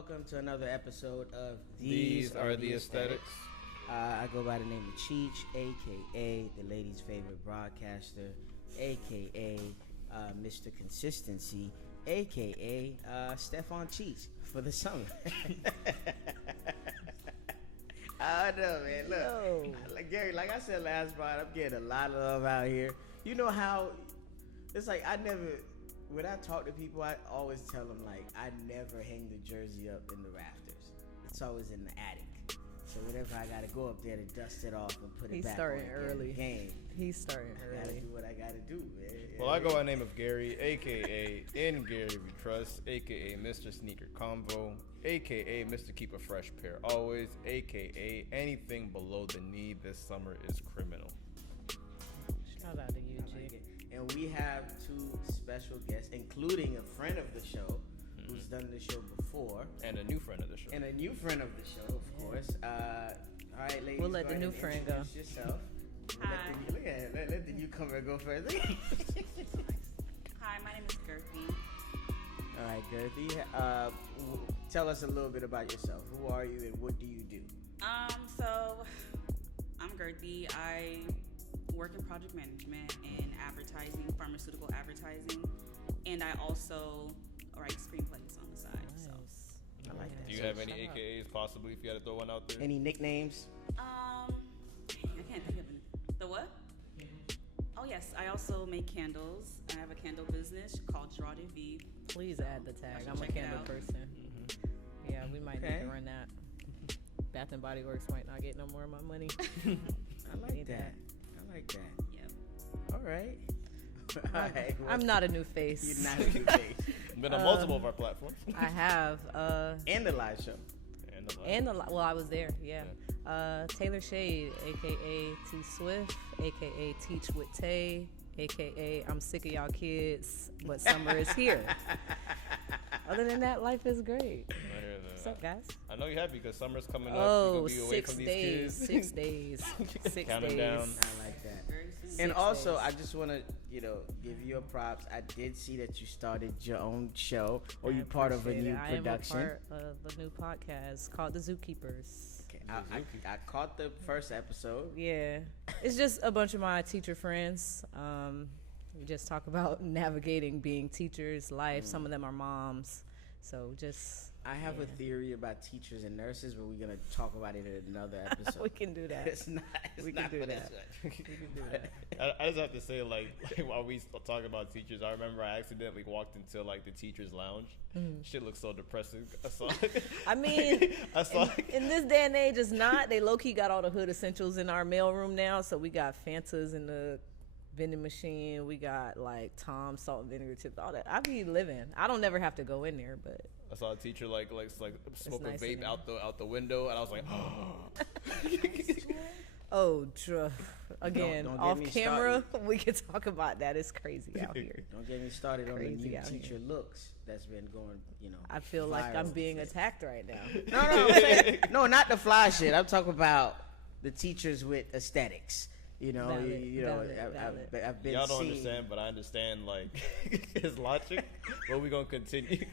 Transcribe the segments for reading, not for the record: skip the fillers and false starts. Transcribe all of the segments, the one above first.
Welcome to another episode of These Are the Aesthetics. I go by the name of Cheech, a.k.a. the ladies' favorite broadcaster, a.k.a. Mr. Consistency, a.k.a. Stefan Cheech for the summer. I know, man. Look, like Gary, like I said last part, I'm getting a lot of love out here. You know how it's like when I talk to people, I always tell them, like, I never hang the jersey up in the rafters. It's always in the attic. So whenever I got to go up there to dust it off and put it back on early. the game. He's starting I got to early. do what I got to do, man. Well, I go by the name of Gary, a.k.a. In Gary We Trust, a.k.a. Mr. Sneaker Convo, a.k.a. Mr. Keep a Fresh Pair Always, a.k.a. anything below the knee this summer is criminal. Shout out to you, G. Like it. And we have two special guests, including a friend of the show who's done the show before. And a new friend of the show. And a new friend of the show, of course. All right, ladies. We'll let the ahead new and friend go. introduce yourself. Hi. Let the newcomer go first. Hi, my name is Gerthy. All right, Gerthy. Tell us a little bit about yourself. Who are you and what do you do? So I'm Gerthy. I work in project management and advertising, pharmaceutical advertising, and I also write screenplays on the side. So I like that. Do you have any AKAs possibly if you had to throw one out there? Any nicknames? I can't think of any. The what? Oh yes, I also make candles. I have a candle business called Joie de Vivre. Please add the tag. I should I'm a check it candle out. person. Yeah, we might Okay. need to run that. Bath and Body Works might not get no more of my money. I like Need that. I like that. Yep. All right. All right. I'm not a new face. You're not a new face. Been on multiple of our platforms. I have. And the live show. And Well, I was there. Yeah. Taylor Shade, aka T Swift, aka Teach with Tay, aka I'm sick of y'all kids, but summer is here. Other than that, life is great. I hear that. What's up, guys? I know you're happy because summer's coming up. Oh, You're gonna be away 6 from days. these 6 days. 6 Count 'em days. down. I like that. Very soon. And 6 also, days. I just want to, give you a props. I did see that you started your own show, or you part of a appreciate new it. production. I am a part of a new podcast called The Zookeepers. Okay, I caught the first episode. Yeah, it's just a bunch of my teacher friends. We just talk about navigating being teachers, life. Some of them are moms, so just I have a theory about teachers and nurses, but we're gonna talk about it in another episode. we can do that. It's not. It's We can not do for that. this one. I just have to say, like while we talk about teachers, I remember I accidentally walked into like the teachers' lounge. Shit looks so depressing. I mean, I saw in this day and age, it's not. They low key got all the hood essentials in our mailroom now, so we got Fantas in the vending machine. We got like Tom salt and vinegar chips, all that. I be living. I don't never have to go in there, but I saw a teacher like smoke nice a in vape there. out the window, and I was like, oh, again, don't get off me camera, we can talk about that. It's crazy out here. Don't get me started on the Crazy new out teacher looks that's been going. I feel like I'm viral. being attacked right now. No, I'm saying, no, not the fly shit. I'm talking about the teachers with aesthetics. Valid. I've been y'all don't seeing. understand, but I understand like his logic. But we're gonna continue.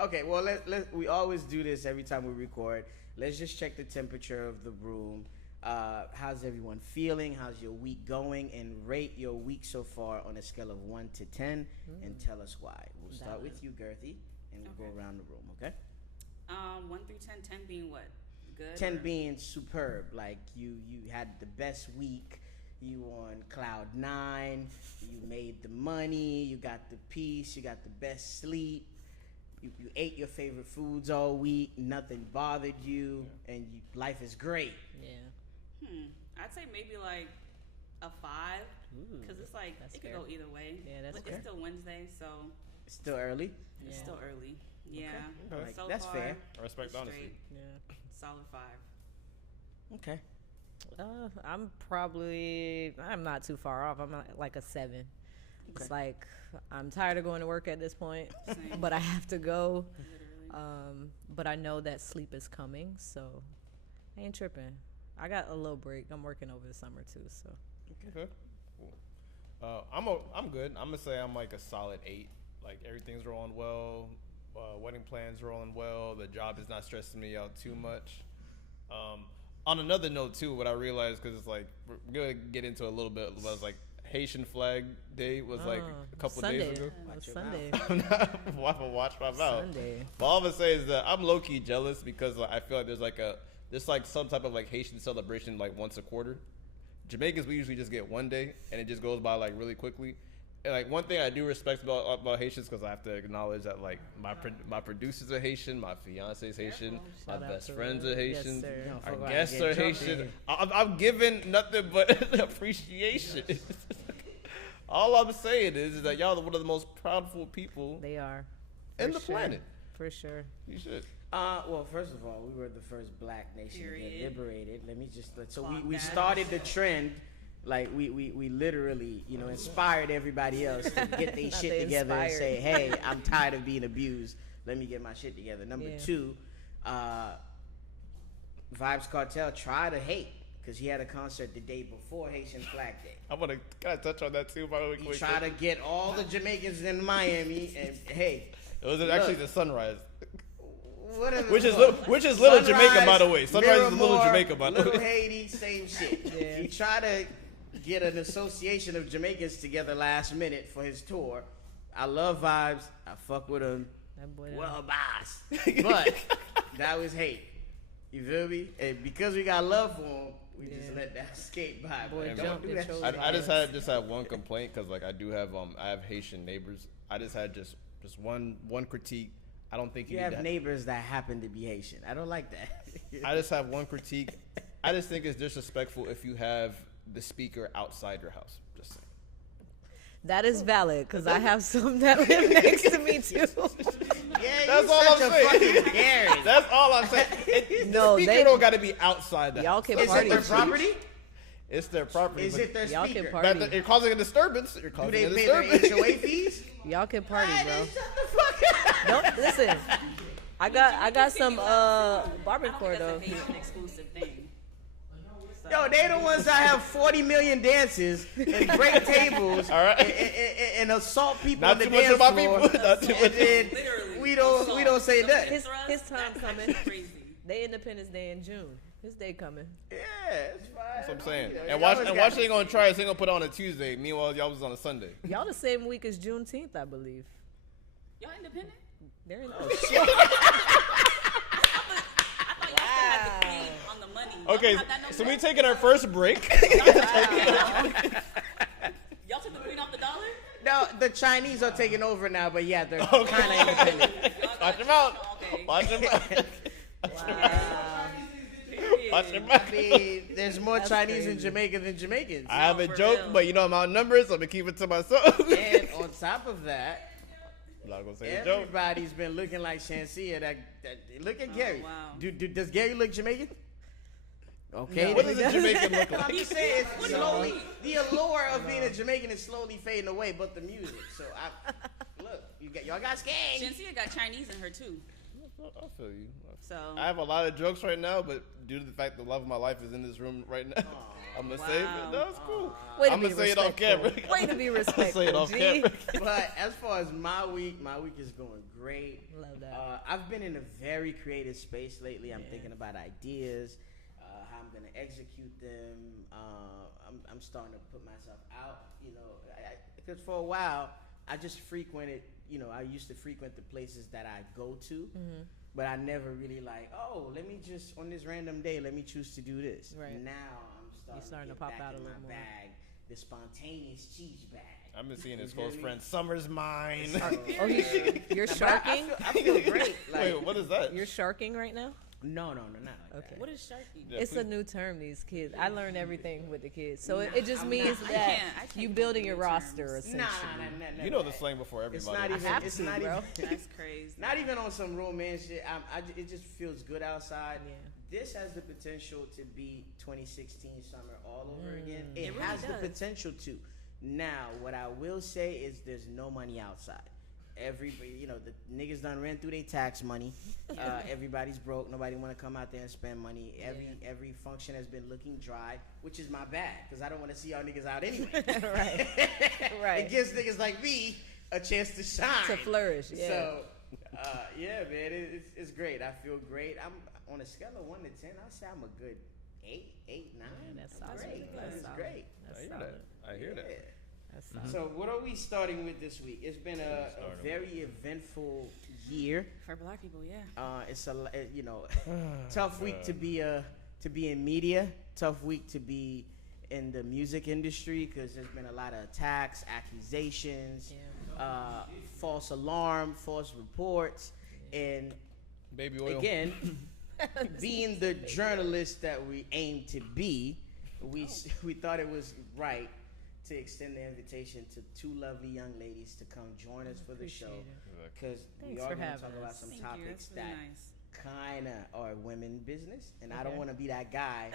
Okay, well, we always do this every time we record. Let's just check the temperature of the room. How's everyone feeling? How's your week going? And rate your week so far on a scale of 1 to 10, and tell us why. We'll start with you, Gerthy, and we'll go around the room. Okay. 1 through 10. 10 being what? Good. 10 or- being superb, like you had the best week, you on cloud 9, you made the money, you got the peace, you got the best sleep, you ate your favorite foods all week, nothing bothered you, and life is great. Yeah. I'd say maybe like a 5, because it's like That's it could fair. go either way. Yeah, that's but fair. it's still Wednesday, so It's still early. it's Yeah. still early. Yeah. Okay. Like, So that's far, fair. I respect it's honesty. straight. Yeah. Solid 5. Okay. I'm not too far off. I'm like a 7. Okay. It's like I'm tired of going to work at this point, Same. but I have to go. Literally. But I know that sleep is coming, so I ain't tripping. I got a little break. I'm working over the summer too, so Okay. Cool. I'm good. I'm gonna say I'm like a solid 8. Like everything's rolling well. wedding plans rolling well. The job is not stressing me out too much. On another note too, what I realized, because it's like we're gonna get into a little bit, was like Haitian Flag Day was like a couple Sunday. days ago. Sunday. I'm not watch my mouth. Sunday. But all I'm gonna say is that I'm low key jealous because like, I feel like there's like some type of like Haitian celebration like once a quarter. Jamaicans, we usually just get one day and it just goes by like really quickly. And like one thing I do respect about Haitians, because I have to acknowledge that like my producers are Haitian, my fiance's Haitian, my best friends are Haitian, Yes, our guests are Haitian. I'm giving nothing but appreciation. All I'm saying is that y'all are one of the most proudful people They are. in For the sure. planet. For sure. You should. Well, first of all, we were the first black nation to Period. get liberated. Let me just so Clock we that. started the trend. Like we literally, inspired everybody else to get their Not shit they together and inspired. say, "Hey, I'm tired of being abused. Let me get my shit together." Number Yeah. 2, Vibes Cartel tried to hate because he had a concert the day before Haitian Flag Day. Can I touch on that too, by the way? He tried to get all the Jamaicans in Miami, and hey, It was actually the sunrise, whatever. which is little Jamaica, by the way. Sunrise is little Miramar, Jamaica, by the Little way. Haiti, same shit. Yeah. He tried to get an association of Jamaicans together last minute for his tour. I love Vibes. I fuck with him. That boy. Well, boss. But that was hate. You feel me? And because we got love for him, we just let that skate by. Boy, But don't don't jumped do and that chose shit. I just had one complaint, because like I do have I have Haitian neighbors. I just had just one critique. I don't think You need have that. neighbors that happen to be Haitian. I don't like that. I just have one critique. I just think it's disrespectful if you have the speaker outside your house. Just saying. That is valid, because I have some that live next to me too. Yeah, That's you all such I'm a saying. fucking Gary. That's all I'm saying. No, the speaker they- don't got to be outside the Y'all house. can Is party. it their property? It's their property. Is but it their Y'all can speaker? party. you're causing a disturbance. You're Do causing they a pay their disturbance. HOA fees? Y'all can party, bro. Shut the fuck up. Don't listen. I got some I barbacore don't think though. that's a Haitian exclusive thing. Yo, they the ones that have 40 million dances and break tables All right. and assault people Not on the too much dance about floor. people. Not too And much. then Literally. we don't say nothing. His time That's coming. actually crazy. They Independence Day in June. His day coming. Yeah, it's fine. That's what I'm saying. You know, And y'all watch always got- ain't gonna try. It's ain't gonna put it on a Tuesday. Meanwhile, y'all was on a Sunday. Y'all the same week as Juneteenth, I believe. Y'all independent? They're in. I thought y'all still had the queen on the money. Y'all Okay, don't have that no so more? we taking our first break. Y'all took the queen off the dollar? No, the Chinese are taking over now, but yeah, they're Okay. kind of independent. Y'all got Watch him you. out. Okay. Watch him out. Period. Watch him out. I mean, there's more That's Chinese in crazy. Jamaica than Jamaicans. I have a for joke, real. but you know I'm outnumbered, so I'm gonna keep it to myself. And on top of that, I'm not gonna say a joke. everybody's been looking like Shansia. That look at Gary. wow. Does Gary look Jamaican? Okay. What then. does a Jamaican look I'm like? just saying, What it's do you slowly, mean? the allure of being a Jamaican is slowly fading away, but the music. So look, y'all got skank. Shansia got Chinese in her too. I feel you. So I have a lot of jokes right now, but due to the fact the love of my life is in this room right now, I'm gonna say it. Wow. No, it's cool. Way to I'm be gonna say it off camera. respectful. Way to be I'll respectful. say it off G. camera. But as far as my week is going great. Love that. I've been in a very creative space lately. I'm thinking about ideas, how I'm gonna execute them. I'm starting to put myself out, because for a while I just frequented. I used to frequent the places that I go to, but I never really let me just on this random day, let me choose to do this. Right. Now I'm starting starting to get pop back out a in little my more. bag, the spontaneous cheese bag. I've been seeing his You feel close me? friend Summer's Mine. Oh, you're But sharking. I feel great. Wait, what is that? You're sharking right now. No, not like Okay. that. what is Sharky? Yeah, It's please. a new term. These kids. I learned everything with the kids, so it just I'm means not- I that can't you come building up your with new roster terms. essentially. Nah. You know the slang before It's everybody. not even. have It's to, not bro. even. That's crazy. Not even on some romance shit. It just feels good outside. Yeah. This has the potential to be 2016 summer all over again. It, It really has the does. potential to. Now, what I will say is there's no money outside. Everybody, the niggas done ran through their tax money. Everybody's broke. Nobody want to come out there and spend money. Every function has been looking dry, which is my bad because I don't want to see y'all niggas out anyway. Right. Right. It gives niggas like me a chance to shine. To flourish, yeah. So, Yeah, man, it's great. I feel great. I'm on a scale of 1 to 10. I'll say I'm a good 8, 9. That's That's solid. great. That's It's solid. great. That's I hear solid. that. I hear that. Yeah. That's solid. So what are we starting with this week? It's been a very eventful year. For black people, yeah. It's tough week to be in media. Tough week to be in the music industry because there's been a lot of attacks, accusations, false alarm, false reports, and Baby oil. again, being the journalist that we aim to be, we thought it was right to extend the invitation to 2 lovely young ladies to come join us for the show because we Thanks are for going to having talk about us. some Thank you. topics That's really that nice. kind of are women business, and I don't Okay. want to be that guy.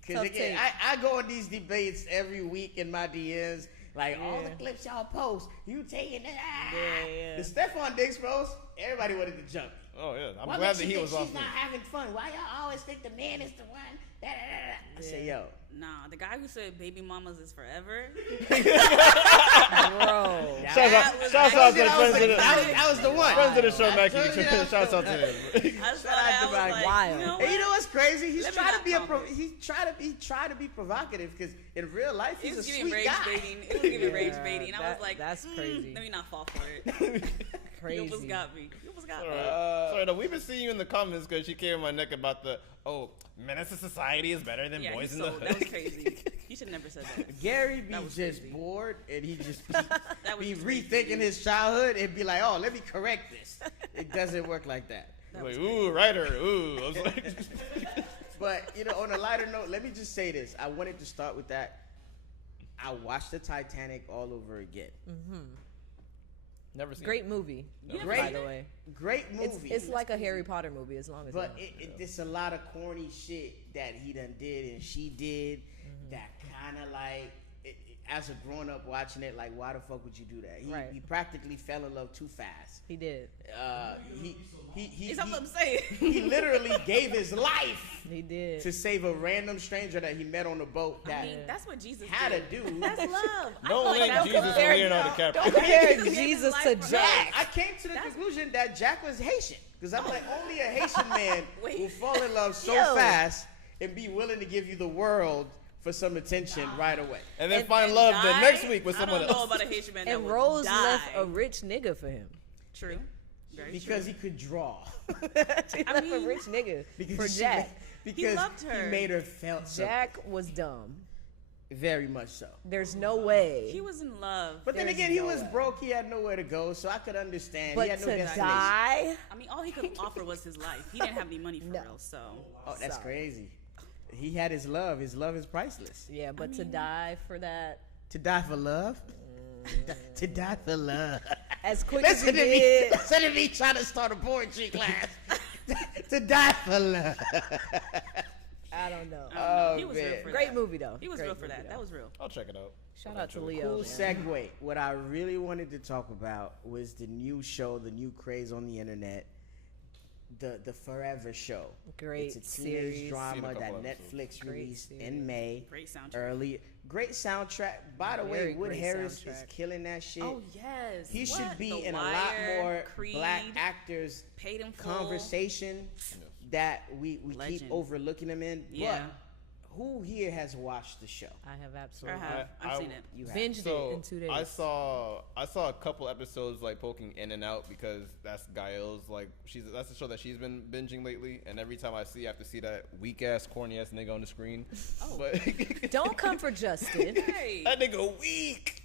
Because Tough again, take. I go on these debates every week in my DMs, like all the Yeah. clips y'all post, you taking it. Yeah. The Stephon Diggs post, everybody wanted to jump. Oh yeah, I'm What glad makes that you he think was she's off. not having fun? Why y'all always think the man is the one? Da, da, da, da. I say, yo, Nah, the guy who said baby mamas is forever. Bro. Shouts out to the friends of the that was the one. friends of the show, I Mackie. told you that was Shouts the out to one. them. I saw that. I was Shout out to like, Wild. you know And what? you know what's crazy? He's Let me trying to not be comment. he tried to be provocative because in real life It he's was a giving sweet rage guy. baiting. It was giving rage Yeah, baiting. I was like, that's crazy. Let me not fall for it. Crazy. You almost got me. You almost got me. Sorry, no, we've been seeing you in the comments because she came in my neck about the menace to society is better than Yeah, boys he in the sold. hood. That was crazy. You should have never said that. Gary be That was just crazy. bored and he just That was be just rethinking crazy. his childhood and be like, oh, let me correct this. It doesn't work like that. That Like, was ooh, writer, ooh. I was like, But on a lighter note, let me just say this. I wanted to start with that. I watched the Titanic all over again. never seen. Great movie. You never Great. By seen the it? way. Great movie. It's like a Harry Potter movie as long as But you know. it's a lot of corny shit that he done did and she did that kind of like, as a grown up watching it, like, why the fuck would you do that? Right. He practically fell in love too fast. He did. Is that what I'm saying? He literally gave his life He did. to save a random stranger that he met on the boat that I mean, that's what Jesus had a did. dude. That's love. I No feel like link that's Jesus love. and Leonardo DiCaprio. Don't compare Jesus gave Jesus his to life for Jack. I came to the conclusion that Jack was Haitian. Because I'm like, only a Haitian man Wait. will fall in love so Yo. fast and be willing to give you the world for some attention right away. And then And- find And love the die? next week with I someone don't know else. about a Haitian man that And would Rose die. left a rich nigga for him. True. Very Because true. he could draw. She left a mean, rich nigga Because for she Jack. Because loved her. he made her felt something. Jack was dumb. Very much so. There's no way. He was in love. But then There's again, he no was way. broke. He had nowhere to go, so I could understand. But he had no to destination. die, I mean, all he could offer was his life. He didn't have any money for No. real, so. Oh, that's Sorry. crazy. He had his love. His love is priceless. yeah. But to mean- die for that, To die for love? To die for love. as quick as Listen he to me. did. Listen to me trying to start a poetry class. To die for love. I don't know. Oh, He was man. real for Great that. movie though. He was Great real for movie, that. though. That was real. I'll check it out. Shout out to Eventually. Leo. Cool man. segue. What I really wanted to talk about was the new show, the new craze on the internet, the Forever Show. Great It's a teenage series. Seen drama a that couple episodes. Netflix Great released series. in May. Great soundtrack. Early, great soundtrack. By the way, Very Wood great Harris is soundtrack. killing that shit. Oh yes. He should What? be The in a Wire, lot more Creed, black actors Paid in full. conversation that we keep Legend. overlooking them in. Yeah. But who here has watched the show? I have I absolutely have. I- I've seen it. You have. binged So it in 2 days. I saw a couple episodes like poking in and out because that's Gael's like that's the show that she's been binging lately, and every time I have to see that weak ass corny ass nigga on the screen. Oh. But Don't come for Justin. Hey. that nigga weak.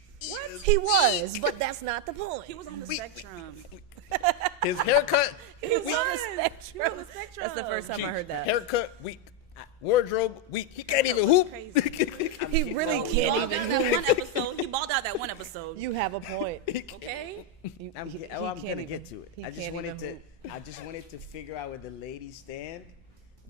He was, but that's not the point. He was on the spectrum. His haircut, He was on the He was spectrum. on the spectrum. That's the first time I heard that. haircut weak, wardrobe weak. He can't even hoop. Crazy. He really He can't balled even. out that one episode. He balled out that one episode. You have a point. Okay. I'm He gonna can't get even- to it. he I just can't wanted even to. I just wanted to figure out where the ladies stand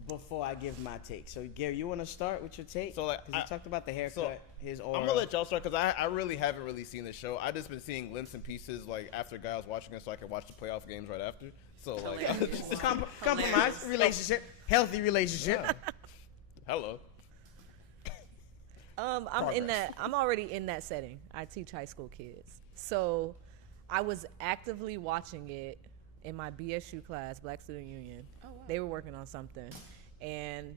before I give my take. So Gary, you want to start with your take? So, like, because you talked about the haircut, so, his aura. I'm gonna let y'all start because I really haven't really seen the show. I just been seeing glimpses and pieces like after guy was watching it, so I could watch the playoff games right after. So like, Hilarious. Compromise relationship, healthy relationship. hello. I'm already in that setting. I teach high school kids. So I was actively watching it in my BSU class, Black Student Union. Oh, wow. They were working on something, and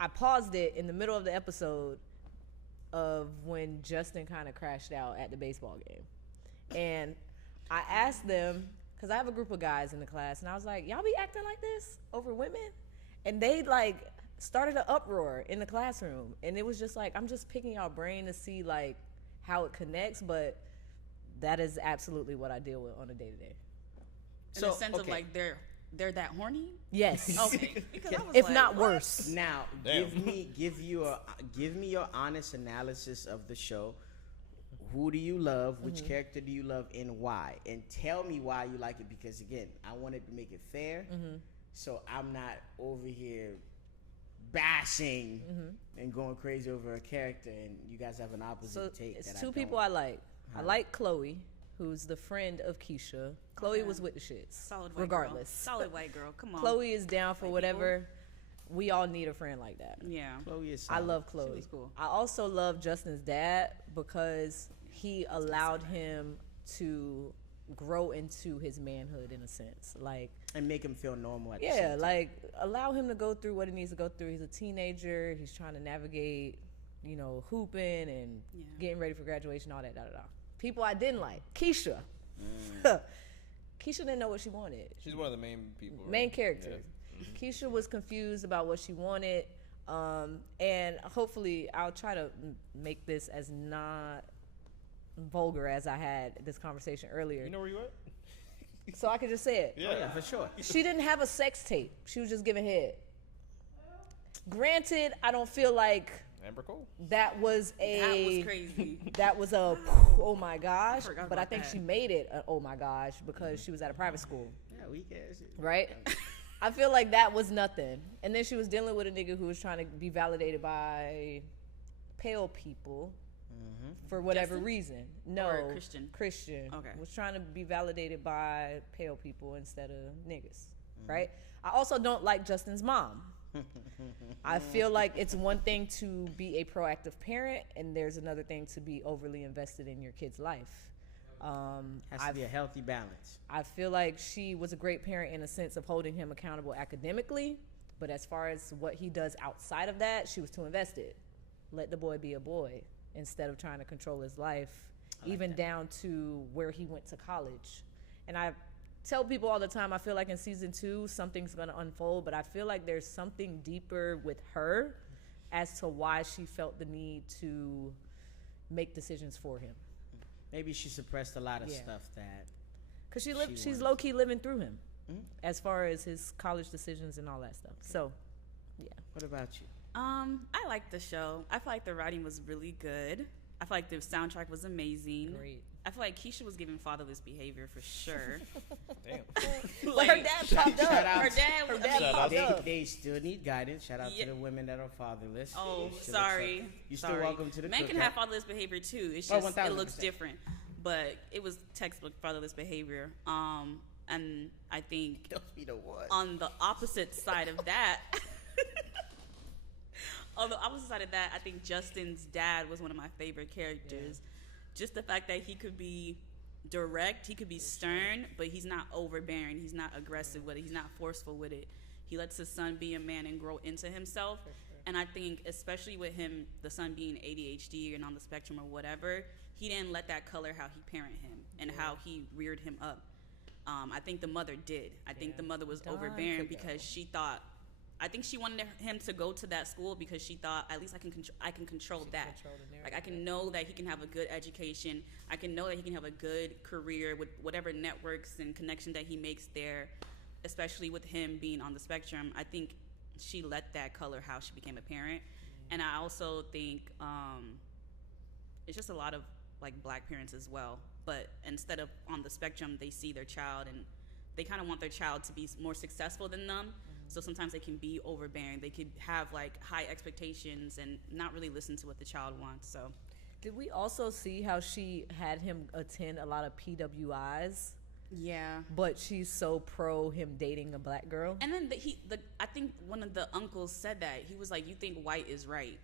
I paused it in the middle of the episode of when Justin kind of crashed out at the baseball game. And I asked them, because I have a group of guys in the class, and I was like, y'all be acting like this over women? And they like started an uproar in the classroom. And it was just like, I'm just picking y'all brain to see like how it connects, but that is absolutely what I deal with on a day-to-day. In the sense of like they're that horny? Yes. Okay. Because I was If like, not what? worse. Now, Damn. give me your honest analysis of the show. Who do you love? Which character do you love, and why? And tell me why you like it. Because again, I wanted to make it fair, so I'm not over here bashing and going crazy over a character, and you guys have an opposite So take. it's that two I people don't. I like. I like Chloe, who's the friend of Keisha. Chloe was with the shits. Solid white regardless. Girl. Solid white girl. Come on. Chloe is down for White whatever. We all need a friend like that. Yeah. Chloe is I solid. love She Chloe. was cool. I also love Justin's dad because he allowed him to grow into his manhood in a sense. Like, and make him feel normal. At the yeah, same time. like allow him to go through what he needs to go through. He's a teenager. He's trying to navigate, hooping and getting ready for graduation, all that, People I didn't like. Keisha. Keisha didn't know what she wanted. She's one of the main people. Main right? character. Yeah. Keisha was confused about what she wanted. And hopefully I'll try to make this as not vulgar as I had this conversation earlier. You know where you at? So I could just say it. Yeah. Oh, yeah, for sure. She didn't have a sex tape. She was just giving head. Granted, I don't feel like Amber Cole. that was That was crazy. that was a oh my gosh, forgot but I about think that. she made it a oh my gosh because she was at a private school, Yeah, weak ass shit. right? I feel like that was nothing. And then she was dealing with a nigga who was trying to be validated by pale people for whatever Justin? reason. No, Or Christian? Christian. Okay. Was trying to be validated by pale people instead of niggas, right? I also don't like Justin's mom. I feel like it's one thing to be a proactive parent, and there's another thing to be overly invested in your kid's life. Has to be a healthy balance. I feel like she was a great parent in a sense of holding him accountable academically, but as far as what he does outside of that, she was too invested. Let the boy be a boy instead of trying to control his life, even down to where he went to college. And I tell people all the time, I feel like in season 2, something's going to unfold, but I feel like there's something deeper with her as to why she felt the need to make decisions for him. Maybe she suppressed a lot of Yeah. stuff that. Because she's wanted low-key living through him as far as his college decisions and all that stuff. So, yeah. What about you? I liked the show. I feel like the writing was really good. I feel like the soundtrack was amazing. Great. I feel like Keisha was giving fatherless behavior for sure. Damn. But her dad popped up. Shout out. Her dad, Her I dad mean, popped They, up. they still need guidance. Shout out Yeah. to the women that are fatherless. Oh, She looks sorry. up. You still Sorry. welcome to the Men can cookout. have fatherless behavior too. It's Oh, just it looks 1000%. different. But it was textbook fatherless behavior. And I think Those be the ones. on the opposite side of that, I think Justin's dad was one of my favorite characters. Just the fact that he could be direct, he could be stern, but he's not overbearing. He's not aggressive with it. He's not forceful with it. He lets his son be a man and grow into himself. And I think, especially with him, the son being ADHD and on the spectrum or whatever, he didn't let that color how he parented him and how he reared him up. I think the mother did. I think the mother was Don overbearing Cookout. because she thought. I think she wanted him to go to that school because she thought at least I can control that. control the narrative. Like I can know that he can have a good education. I can know that he can have a good career with whatever networks and connection that he makes there. Especially with him being on the spectrum, I think she let that color how she became a parent. And I also think it's just a lot of like black parents as well. But instead of on the spectrum, they see their child and they kind of want their child to be more successful than them. So sometimes they can be overbearing. They could have like high expectations and not really listen to what the child wants. So Did we also see how she had him attend a lot of PWIs? yeah. But she's so pro him dating a black girl. And then I think one of the uncles said that he was like, "You think white is right?"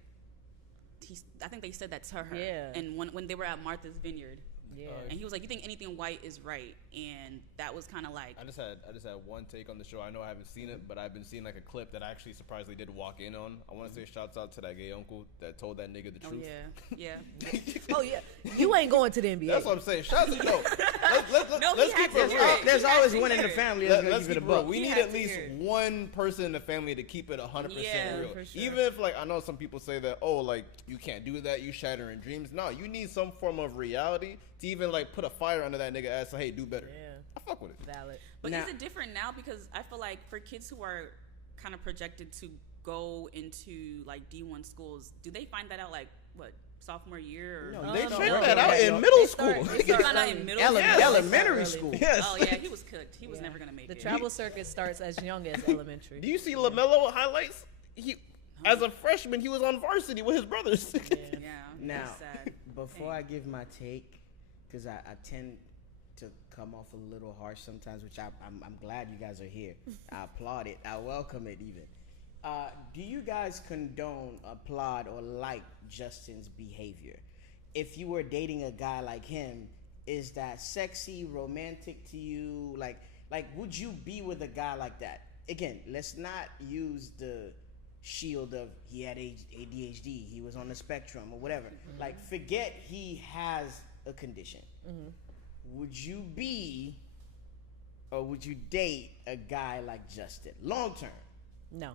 I think they said that to her. Yeah. And when they were at Martha's Vineyard, Yeah. And he was like, "You think anything white is right?" And that was kind of like, I just had one take on the show. I know I haven't seen it, but I've been seeing like a clip that I actually surprisingly did walk in on. I want to say shouts out to that gay uncle that told that nigga the "Oh truth. yeah, Oh yeah, you ain't going to the NBA. That's what I'm saying. Shouts to no. No, Let's he keep had it to real. hear it. There's He had always to one in hear the it. family that's gonna Let's give it keep a it real. buck. We He need had at to least hear it. one person in the family to keep it 100% Yeah, real. for sure. Even if like I know some people say that, oh, like you can't do that, you shattering dreams. No, you need some form of reality to even like put a fire under that nigga ass. Like, hey, do better. Yeah. I fuck with it. Valid. But Now- is it different now? Because I feel like for kids who are kind of projected to go into like D1 schools, do they find that out like what, sophomore year? Or No, They no, check no, that no, out no, in no. middle They school. start- they They start found out early. in middle Ele- school. Yeah. elementary Early. school. Yes. Oh yeah, he was cooked. He was Yeah. never gonna make The it. travel circuit starts as young as elementary. Do you see LaMelo highlights? He, as a freshman, he was on varsity with his brothers. Yeah. Yeah. Now, that's sad. before I give my take, because I tend to come off a little harsh sometimes, which I'm glad you guys are here. I applaud it. I welcome it even. Do you guys condone, applaud, or like Justin's behavior? If you were dating a guy like him, is that sexy, romantic to you? Like would you be with a guy like that? Again, let's not use the shield of he had ADHD, he was on the spectrum or whatever. Like, forget he has a condition. Would you be or would you date a guy like Justin long term? No.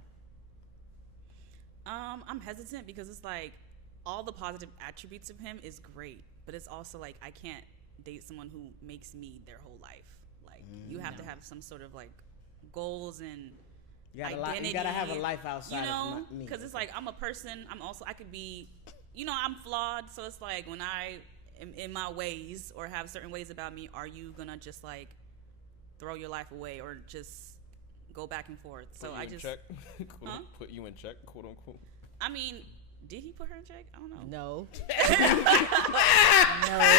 I'm hesitant because it's like all the positive attributes of him is great, but it's also like I can't date someone who makes me their whole life. Like you have to have some sort of like goals and You gotta, identity. you gotta have a life outside you know, of me. because it's like I'm a person. I could be, I'm flawed. So it's like when I am in my ways or have certain ways about me, are you gonna just like throw your life away or just go back and forth? So Put you I in just, check. Quote, Huh? Put you in check, quote unquote. I mean, did he put her in check? I don't know. No. No.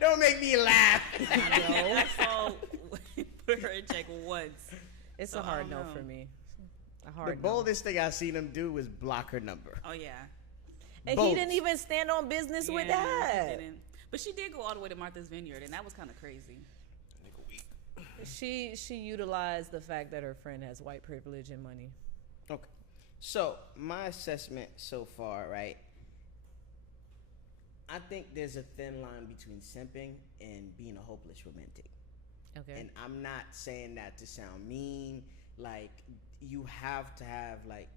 Don't make me laugh. I saw put her in check once. It's So, a I hard don't no know. for me. A The hard no. boldest thing I seen him do was block her number. Oh yeah. And bold. he didn't even stand on business with Yeah, that. he didn't. But she did go all the way to Martha's Vineyard, and that was kind of crazy. Nigga weak. She utilized the fact that her friend has white privilege and money. Okay. So my assessment so far, right? I think there's a thin line between simping and being a hopeless romantic. Okay. And I'm not saying that to sound mean. Like, you have to have, like,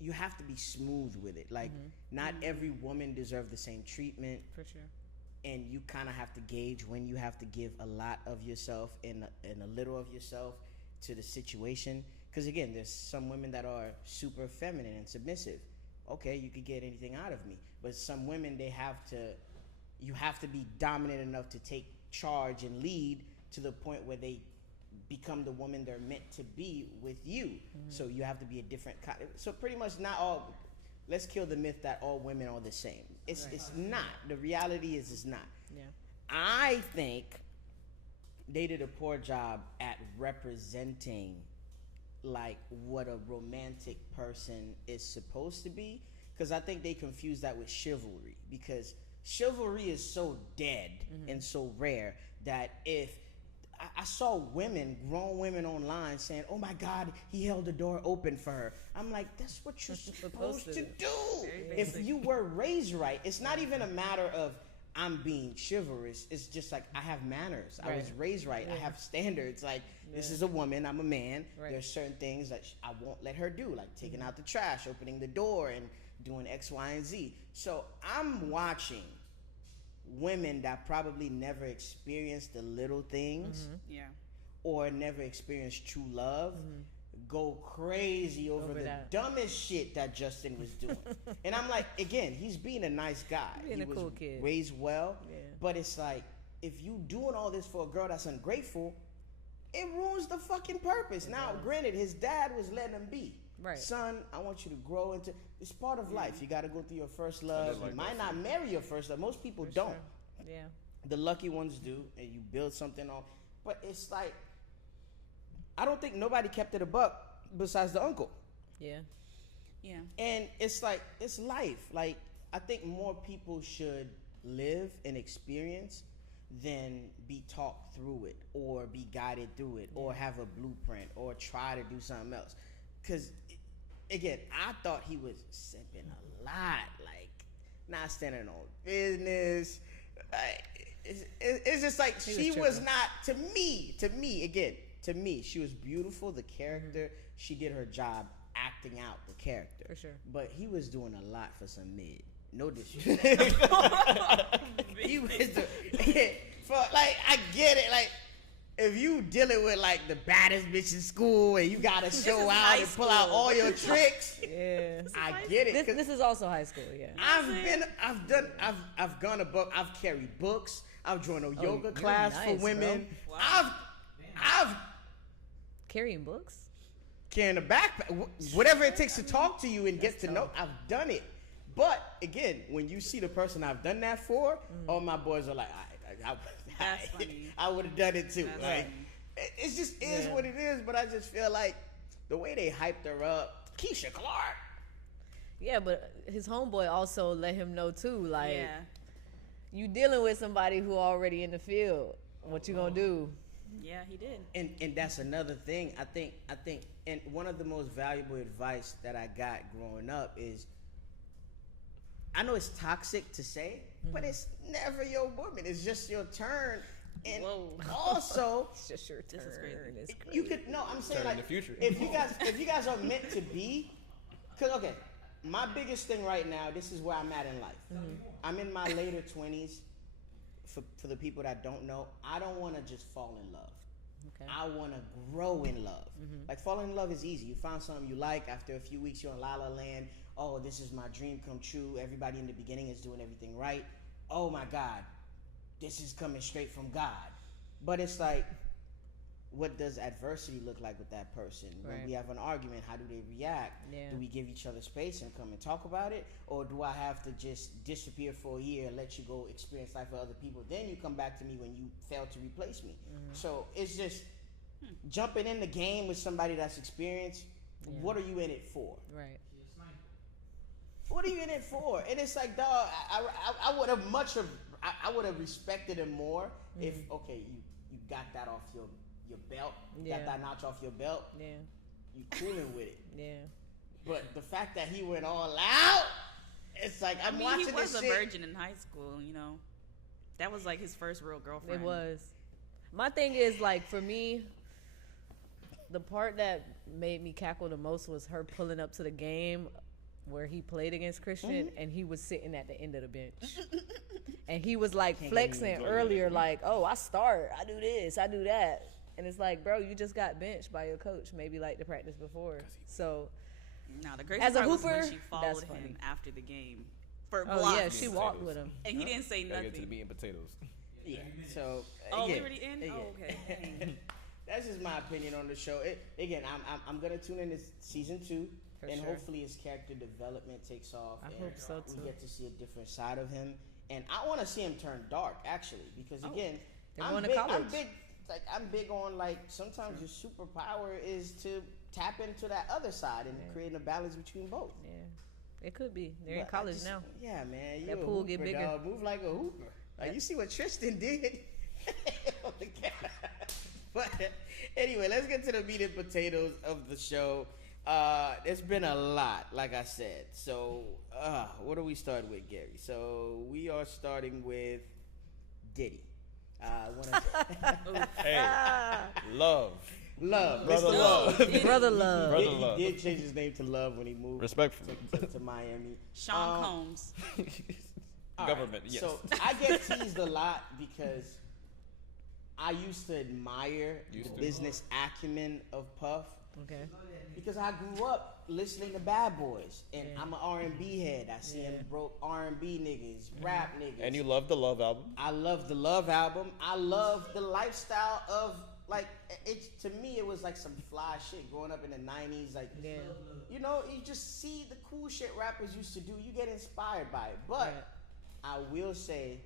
you have to be smooth with it. Like, not every woman deserves the same treatment. For sure. And you kind of have to gauge when you have to give a lot of yourself and a little of yourself to the situation. Because, again, there's some women that are super feminine and submissive. Okay, you could get anything out of me. But some women, you have to be dominant enough to take charge and lead to the point where they become the woman they're meant to be with you. So you have to be a different kind. So pretty much not all, let's kill the myth that all women are the same. It's not. The reality is it's not. Yeah. I think they did a poor job at representing like what a romantic person is supposed to be, because I think they confuse that with chivalry, because chivalry is so dead and so rare that if I saw grown women online saying, "Oh my God, he held the door open for her." I'm like, that's what you're supposed to do. Very If basic. you were raised right, it's not even a matter of I'm being chivalrous. It's just like I have manners. I was Right. raised right. I have standards. Like, this is a woman. I'm a man. Right. There's certain things that I won't let her do, like taking out the trash, opening the door, and doing X, Y, and Z. So I'm watching women that probably never experienced the little things Yeah. or never experienced true love go crazy over the that. dumbest shit that Justin was doing. And I'm like, again, he's being a nice guy. Being he a was cool kid. raised well. Yeah. But it's like, if you doing all this for a girl that's ungrateful, it ruins the fucking purpose. Now, granted, his dad was letting him be. Right. Son, I want you to grow into. It's part of life. You got to go through your first love. like You that might not marry your first love. Most people For don't. sure. Yeah. The lucky ones do, and you build something on. But it's like, I don't think nobody kept it a buck besides the uncle. Yeah. Yeah. And it's like, it's life. Like, I think more people should live and experience than be talked through it or be guided through it or have a blueprint or try to do something else. Because, again, I thought he was simping a lot, like not standing on business. It's just like she was not, to me, she was beautiful, the character. She did her job acting out the character. For sure. But he was doing a lot for some mid. No disrespect. He was for, like, I get it. Like, if you dealing with, like, the baddest bitch in school and you gotta show out and pull out all your tricks, Yeah. I get it. This is also high school, yeah. I've gone above. I've carried books. I've joined a yoga class nice, for women. bro. Wow. I've Carrying books? carrying a backpack, whatever it takes to talk to you and get to know. I've done it. But again, when you see the person I've done that for, all my boys are like, That's funny. I would have done it too. That's Like, funny. it just is what it is. But I just feel like the way they hyped her up, Keisha Clark. Yeah, but his homeboy also let him know too, like, Yeah. you dealing with somebody who already in the field. What you gonna do? Yeah, he did. And that's another thing. I think, and one of the most valuable advice that I got growing up is, I know it's toxic to say, but it's never your woman. It's just your turn. And Whoa. also, It's just your turn. This is crazy. It's crazy. you could I'm saying, Turn in like, the future. if you guys are meant to be, because okay, my biggest thing right now, this is where I'm at in life. I'm in my later 20s. For the people that don't know, I don't want to just fall in love. Okay. I want to grow in love. Like, falling in love is easy. You find something you like. After a few weeks, you're in La La Land. Oh, this is my dream come true. Everybody in the beginning is doing everything right. Oh my God, this is coming straight from God. But it's like, what does adversity look like with that person? When Right. we have an argument, how do they react? Yeah. Do we give each other space and come and talk about it? Or do I have to just disappear for a year and let you go experience life with other people? Then you come back to me when you fail to replace me. So it's just jumping in the game with somebody that's experienced. Yeah. What are you in it for? Right. What are you in it for? And it's like, dog, I would have I would have respected him more if, okay, you got that off your belt, Yeah. got that notch off your belt, Yeah. you cooling with it. Yeah. But the fact that he went all out, it's like, I'm watching he was this a shit. virgin in high school, you know. That was like his first real girlfriend. It was. My thing is, like, for me, the part that made me cackle the most was her pulling up to the game where he played against Christian, and he was sitting at the end of the bench. And he was, like, flexing earlier, like, oh, I start, I do this, I do that. And it's like, bro, you just got benched by your coach, maybe like the practice before. So, Now the crazy As a part was when hooper, she that's followed funny. him after the game for oh blocks. yeah, she walked with him. And he didn't say Gotta get to the nothing. meat and potatoes. Yeah, so. Oh, we again, already in? again. Oh, okay. Dang. That's just my opinion on the show. Again, I'm gonna tune in to season 2, For and sure. hopefully his character development takes off. I and hope so, too. We get to see a different side of him, and I want to see him turn dark actually, because again, They're I'm going to big, college. I'm big on, like, sometimes your superpower is to tap into that other side and creating a balance between both. Yeah, it could be. They're in But I college just- now. Yeah, man, you That a pool hooper, get bigger. dog. Move like a hooper. Like, you see what Tristan did. But anyway, let's get to the meat and potatoes of the show. There's been a lot, like I said. So, what do we start with, Gary? So we are starting with Diddy. Hey, love. Love, Brother Mr. Love. Brother love. Brother He Love. did change his name to Love when he moved Respectfully. to Miami. Sean Combs. All right, Government, yes. So I get teased a lot because I used to admire the business acumen of Puff, Okay. because I grew up listening to Bad Boys, and Yeah. I'm an R&B head. I see him Yeah. broke R&B niggas, rap niggas. And you love the Love album. I love the Love album. I love the lifestyle of, like, it's, to me it was like some fly shit growing up in the 90s. Like, Yeah. you know, you just see the cool shit rappers used to do. You get inspired by it. But Right. I will say,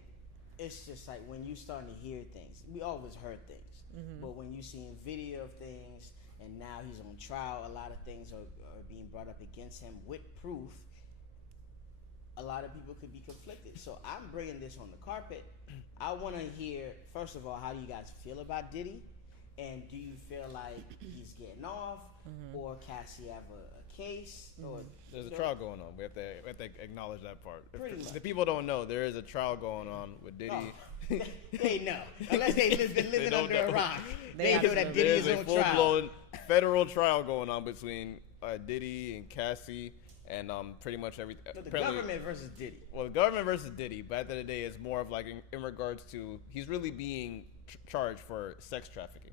it's just like when you starting to hear things. We always heard things. But when you seeing video of things, and now he's on trial, a lot of things are being brought up against him with proof. a lot of people could be conflicted. So I'm bringing this on the carpet. I want to hear, first of all, how do you guys feel about Diddy? And do you feel like he's getting off, or Cassie have a case? Or There's a trial going on. We have to acknowledge that part. Pretty If much. the people don't know, there is a trial going on with Diddy. Oh. They know, unless they've been living don't under a know. rock. They They know that absolutely- Diddy There's is a on trial. full-blown federal trial going on between Diddy and Cassie, and pretty much everything. No, the government versus Diddy. Well, the government versus Diddy, but at the end of the day, it's more of like in regards to he's really being charged for sex trafficking.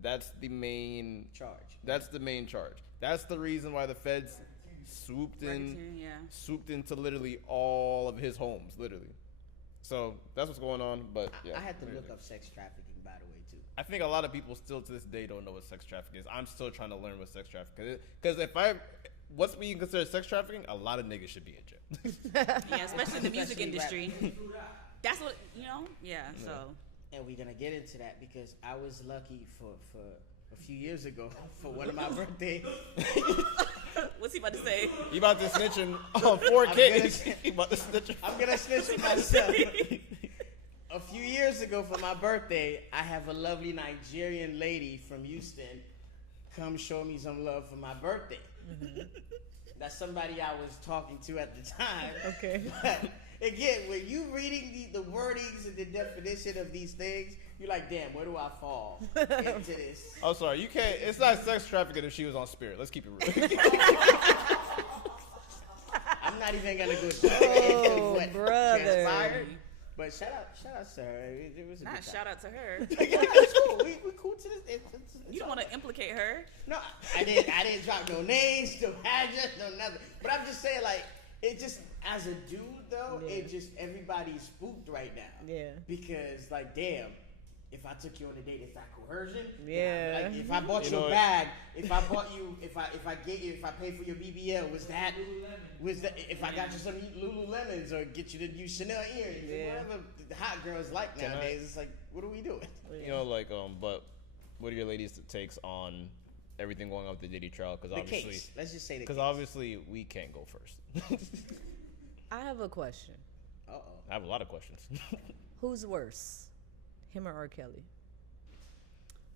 That's the main Charge. That's the main charge. That's the reason why the feds swooped Racketeering, into literally all of his homes, literally. So that's what's going on. But yeah, I had to look up sex trafficking, by the way, too. I think a lot of people still to this day don't know what sex trafficking is. I'm still trying to learn what sex trafficking is. Because what's being considered sex trafficking, a lot of niggas should be in jail. yeah, especially in the music Especially industry. That's what Yeah, so And we're going to get into that because I was lucky for a few years ago for one of my birthdays. what's he about to say? You about to snitch on 4K. gonna- You about to snitch I'm going to snitch for myself. A few years ago for my birthday, I have a lovely Nigerian lady from Houston come show me some love for my birthday. That's somebody I was talking to at the time. Okay. But again, when you reading the wordings and the definition of these things, you're like, damn, where do I fall into this? I'm sorry, you can't. It's not sex trafficking if she was on Spirit. Let's keep it real. I'm not even gonna go Oh, what brother. transpired. But shout out to her. It was a Not good time. shout out to her. Yeah, it's cool. We cool to this. It's You don't all want to implicate her. No, I didn't drop no names, no address, no nothing. But I'm just saying, like, it just as a dude though, Yeah. it just everybody's spooked right now. Yeah. Because like, damn, if I took you on a date, is that coercion? Yeah. Like, if I bought You you know a what? bag, if I bought you, if I paid for your BBL, was that if I got you some Lululemons or get you the new Chanel earrings, Yeah. whatever the hot girls like Can I- nowadays, it's like, what are we doing? You know, like, but what are your ladies' takes on everything going on with the Diddy trial? Because The obviously, case. Let's just say the because case. obviously we can't go first. I have a question. Uh-oh. I have a lot of questions. Who's worse, him or R. Kelly?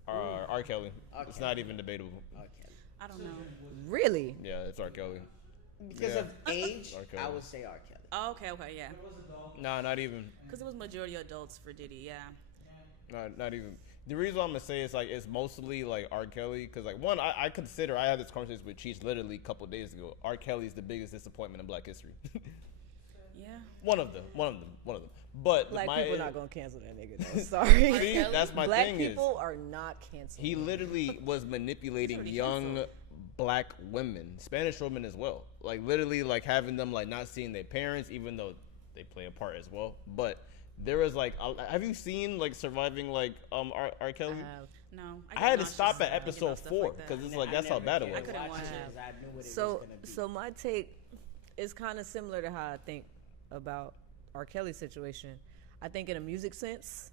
R. Kelly. R. It's Kelly. not even debatable. Okay. I don't know. Really? Yeah, it's R. Kelly. Because Yeah. of age, R. Kelly. I would say R. Kelly. Oh, okay, yeah. No, not even. Because it was majority adults for Diddy, yeah. Not even. The reason I'm gonna say is like it's mostly like R. Kelly because like one I consider I had this conversation with Cheech literally a couple days ago. R. Kelly's the biggest disappointment in Black history. Yeah. One of them. But Black my, people not gonna cancel that nigga. Though. Sorry. See, that's my Black thing people are not canceled. he literally was manipulating already young canceled. black women, Spanish women as well. Like literally like having them like not seeing their parents even though they play a part as well. But there was like have you seen like Surviving like R. Kelly? No. I had to nauseous stop at thinking about episode stuff 4 like that. because it's I like that's how never bad it cared was. to couldn't watch watch it it. 'cause I knew what it So was gonna be. so my take is kind of similar to how I think about R. Kelly's situation. I think in a music sense,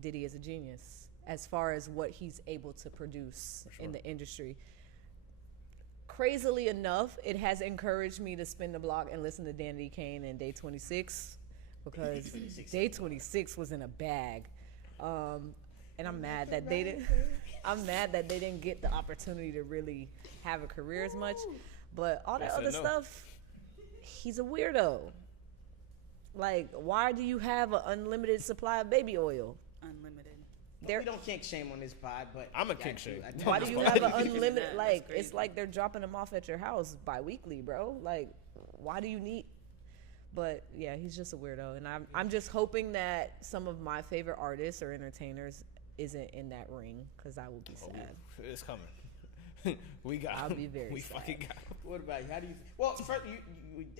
Diddy is a genius as far as what he's able to produce in the industry. Crazily enough, it has encouraged me to spin the block and listen to Danity Kane and Day 26 because Day 26 was in a bag. And I'm mad that they didn't. I'm mad that they didn't get the opportunity to really have a career as much. But all that Yes and other no. stuff, he's a weirdo. Like, why do you have an unlimited supply of baby oil? Unlimited. There, We don't kink shame on this pod, but I'm a I kink do- shame. I do why do you understand. have an unlimited? That's Like, crazy. it's like they're dropping them off at your house bi-weekly, bro. Like, why do you need? But yeah, he's just a weirdo, and I'm just hoping that some of my favorite artists or entertainers isn't in that ring because I will be sad. It's coming. We got. I'll be very We sad. fucking got. What about you? How do you? Well, first,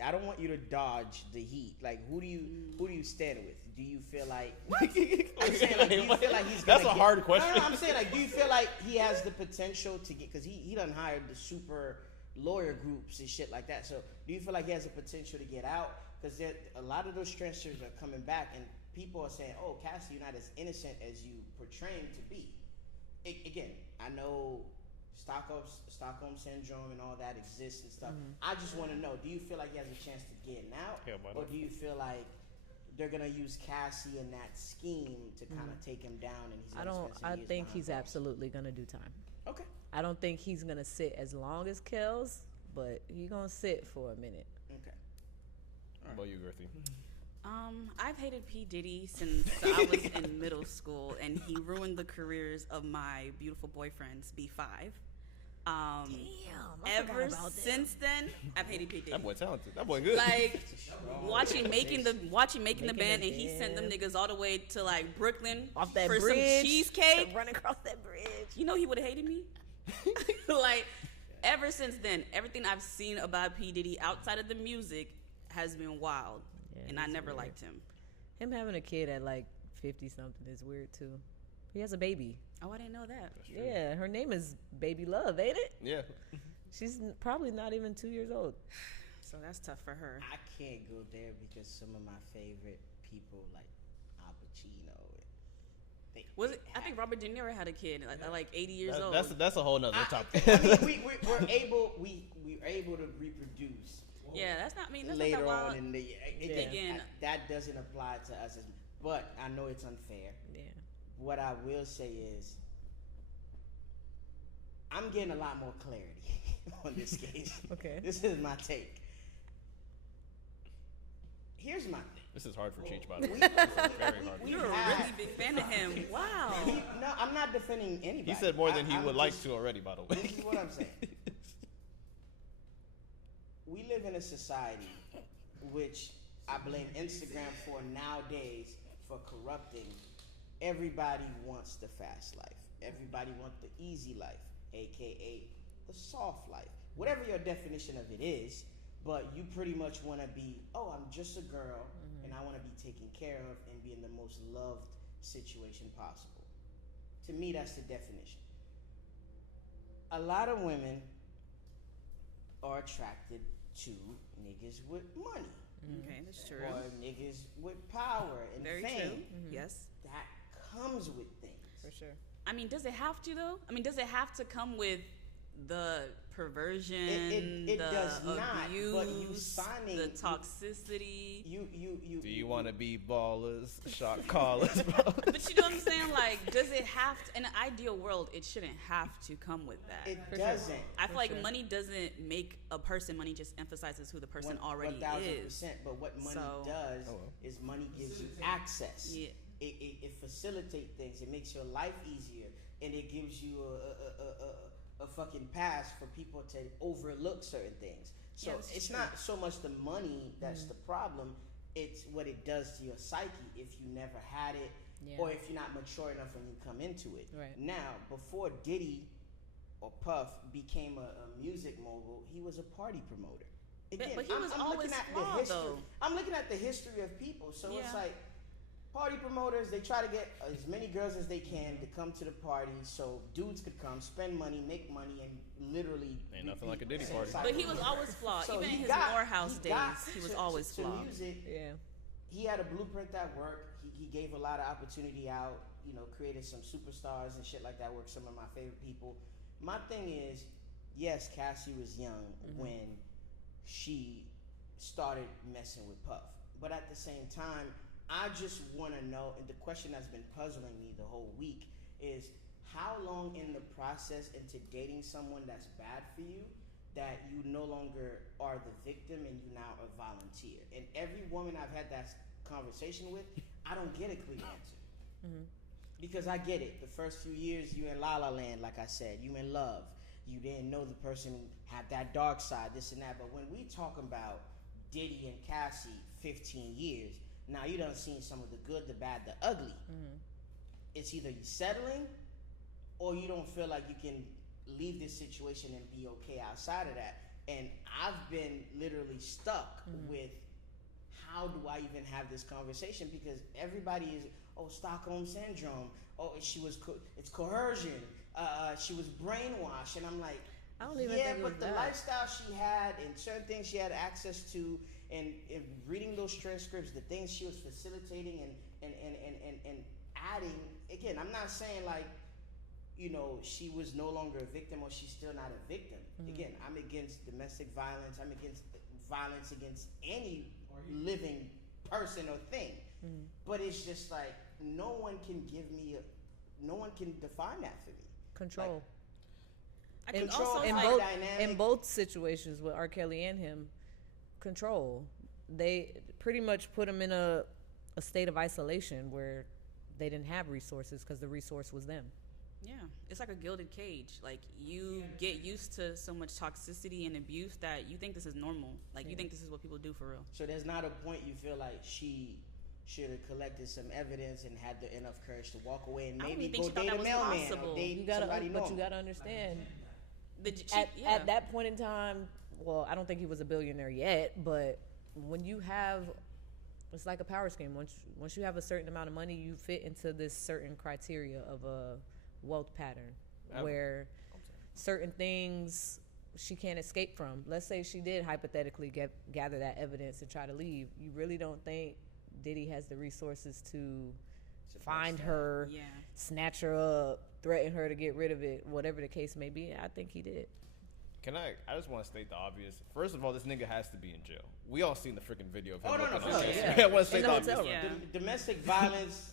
I don't want you to dodge the heat. Like, who do you stand with? Do you feel like? I'm saying, like, do you feel like he's? That's gonna a hard No, question. no, I'm saying, like, do you feel like he has the potential to get? Because he done hired the super lawyer groups and shit like that. So, do you feel like he has the potential to get out? Because a lot of those stressors are coming back, and people are saying, "Oh, Cassie, you're not as innocent as you portray him to be." Again, I know Stockholm syndrome and all that exists and stuff. I just want to know: do you feel like he has a chance to get out, Hell, why or not? do you feel like they're gonna use Cassie in that scheme to kind of take him down, and he's gonna spend some I years think behind he's bars? absolutely gonna do time. Okay. I don't think he's gonna sit as long as Kels, but he's gonna sit for a minute. Okay. What about you, Girthy? I've hated P. Diddy since I was in middle school, and he ruined the careers of my beautiful boyfriends, B5. Damn, I Ever forgot about that. since then, I've hated P. Diddy. That boy talented. That boy good. Like watching making the band, and he the sent them band. niggas all the way to like Brooklyn Off that for bridge, some cheesecake. running across that bridge. You know he would have hated me. Like ever since then, everything I've seen about P. Diddy outside of the music has been wild, Yeah, and I he's never weird. liked him. Him having a kid at like 50 something is weird too. He has a baby. Oh, I didn't know that. Yeah, her name is Baby Love, ain't it? Yeah. She's probably not even 2 years old. So that's tough for her. I can't go there because some of my favorite people like Al Pacino. Was it? I think Robert De Niro had a kid at like 80 years old. That's a whole nother topic. I mean, we're able to reproduce Yeah, that's not. I mean, that's later not that wild. on in the Again. that doesn't apply to us, but I know it's unfair. Yeah. What I will say is, I'm getting a lot more clarity on this case. Okay. This is my take. Here's my thing. This is hard for Cheech, by the way. We- This is very hard. You're a really big fan of him. Wow. No, I'm not defending anybody. He said more than he I'm would like just- to already, by the way. This is what I'm saying. We live in a society which I blame Instagram for nowadays for corrupting. Everybody wants the fast life. Everybody wants the easy life, aka the soft life. Whatever your definition of it is, but you pretty much want to be, oh, I'm just a girl and I want to be taken care of and be in the most loved situation possible. To me, that's the definition. A lot of women are attracted to niggas with money Okay, that's true. or niggas with power and Very fame. true. Yes. That comes with things. For sure. I mean, does it have to though? I mean, does it have to come with the perversion, It the does not, abuse, but you signing- the toxicity? Do you want to be ballers, shot callers? But you know what I'm saying? Like, does it have to? In an ideal world, it shouldn't have to come with that. It For sure. doesn't. I feel like sure. money doesn't make a person. Money just emphasizes who the person already 1000%. is. But what money So- does Oh, well. is money gives you access. Yeah. It facilitates things. It makes your life easier, and it gives you a fucking pass for people to overlook certain things. So Yeah, that's it's true. not so much the money that's the problem. It's what it does to your psyche if you never had it, Yeah. or if you're not mature enough when you come into it. Right. Now, before Diddy or Puff became a music mogul, he was a party promoter. Again, but he was looking always at flawed, the history. though. I'm looking at the history of people, so it's Yeah. like party promoters. They try to get as many girls as they can to come to the party, so dudes could come, spend money, make money, and literally. Ain't nothing like a repeat Diddy the same party. cycle. But he was always flawed. So Even in he his got- Morehouse he got days, he was to- always to flawed. music. Yeah. He had a blueprint that worked. He gave a lot of opportunity out. Created some superstars and shit like that. Worked some of my favorite people. My thing is, yes, Cassie was young when she started messing with Puff, but at the same time, I just want to know. And the question that's been puzzling me the whole week is how long in the process into dating someone that's bad for you that you no longer are the victim and you now are a volunteer. And every woman I've had that conversation with, I don't get a clear answer. Because I get it. The first few years, you in La La Land, like I said, you in love. You didn't know the person had that dark side, this and that. But when we talk about Diddy and Cassie, 15 years, now you done seen some of the good, the bad, the ugly. It's either you settling or you don't feel like you can leave this situation and be okay outside of that. And I've been literally stuck with how do I even have this conversation, because everybody is, oh, Stockholm syndrome, oh, it's coercion, she was brainwashed, and I'm like, I don't even yeah, think it was but the that. lifestyle she had and certain things she had access to, and reading those transcripts, the things she was facilitating and adding. Again, I'm not saying like she was no longer a victim or she's still not a victim. Again, I'm against domestic violence. I'm against violence against any living person or thing. But it's just like no one can define that for me. Control. I can Control also in like both dynamic. in both situations with R. Kelly and him, control. They pretty much put him in a state of isolation where they didn't have resources because the resource was them. Yeah, it's like a gilded cage. Like you get used to so much toxicity and abuse that you think this is normal. Like you think this is what people do for real. So there's not a point you feel like she should have collected some evidence and had enough courage to walk away and I don't maybe even think go she thought date a that was mailman possible. or date You gotta, somebody but you normal. gotta understand. Yeah. At that point in time, well, I don't think he was a billionaire yet, but when you have, it's like a power scheme. Once you have a certain amount of money, you fit into this certain criteria of a wealth pattern where certain things she can't escape from. Let's say she did hypothetically gather that evidence and try to leave. You really don't think Diddy has the resources to find her, snatch her up, threaten her to get rid of it, whatever the case may be? I think he did. I just want to state the obvious. First of all, this nigga has to be in jail. We all seen the freaking video of him. Oh, no, looking for on sure, jail. yeah. I want to state In the the hotel obvious. room. Yeah. Domestic violence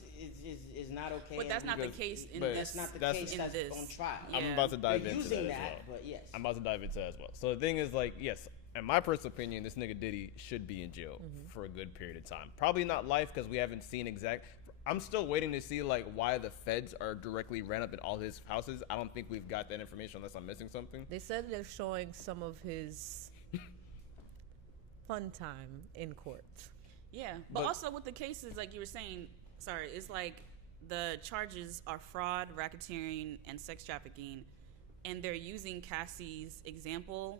is not okay. But that's not the Because- case in but this. That's not the That's- case in that's this. on trial. Yeah. I'm about to dive They're into using that as that, well. but yes. I'm about to dive into that as well. So the thing is, like, yes, in my personal opinion, this nigga Diddy should be in jail for a good period of time. Probably not life because we haven't seen exact. I'm still waiting to see like why the feds are directly ran up in all his houses. I don't think we've got that information unless I'm missing something. They said they're showing some of his fun time in court. Yeah, but But- also with the cases, like you were saying, sorry, it's like the charges are fraud, racketeering, and sex trafficking, and they're using Cassie's example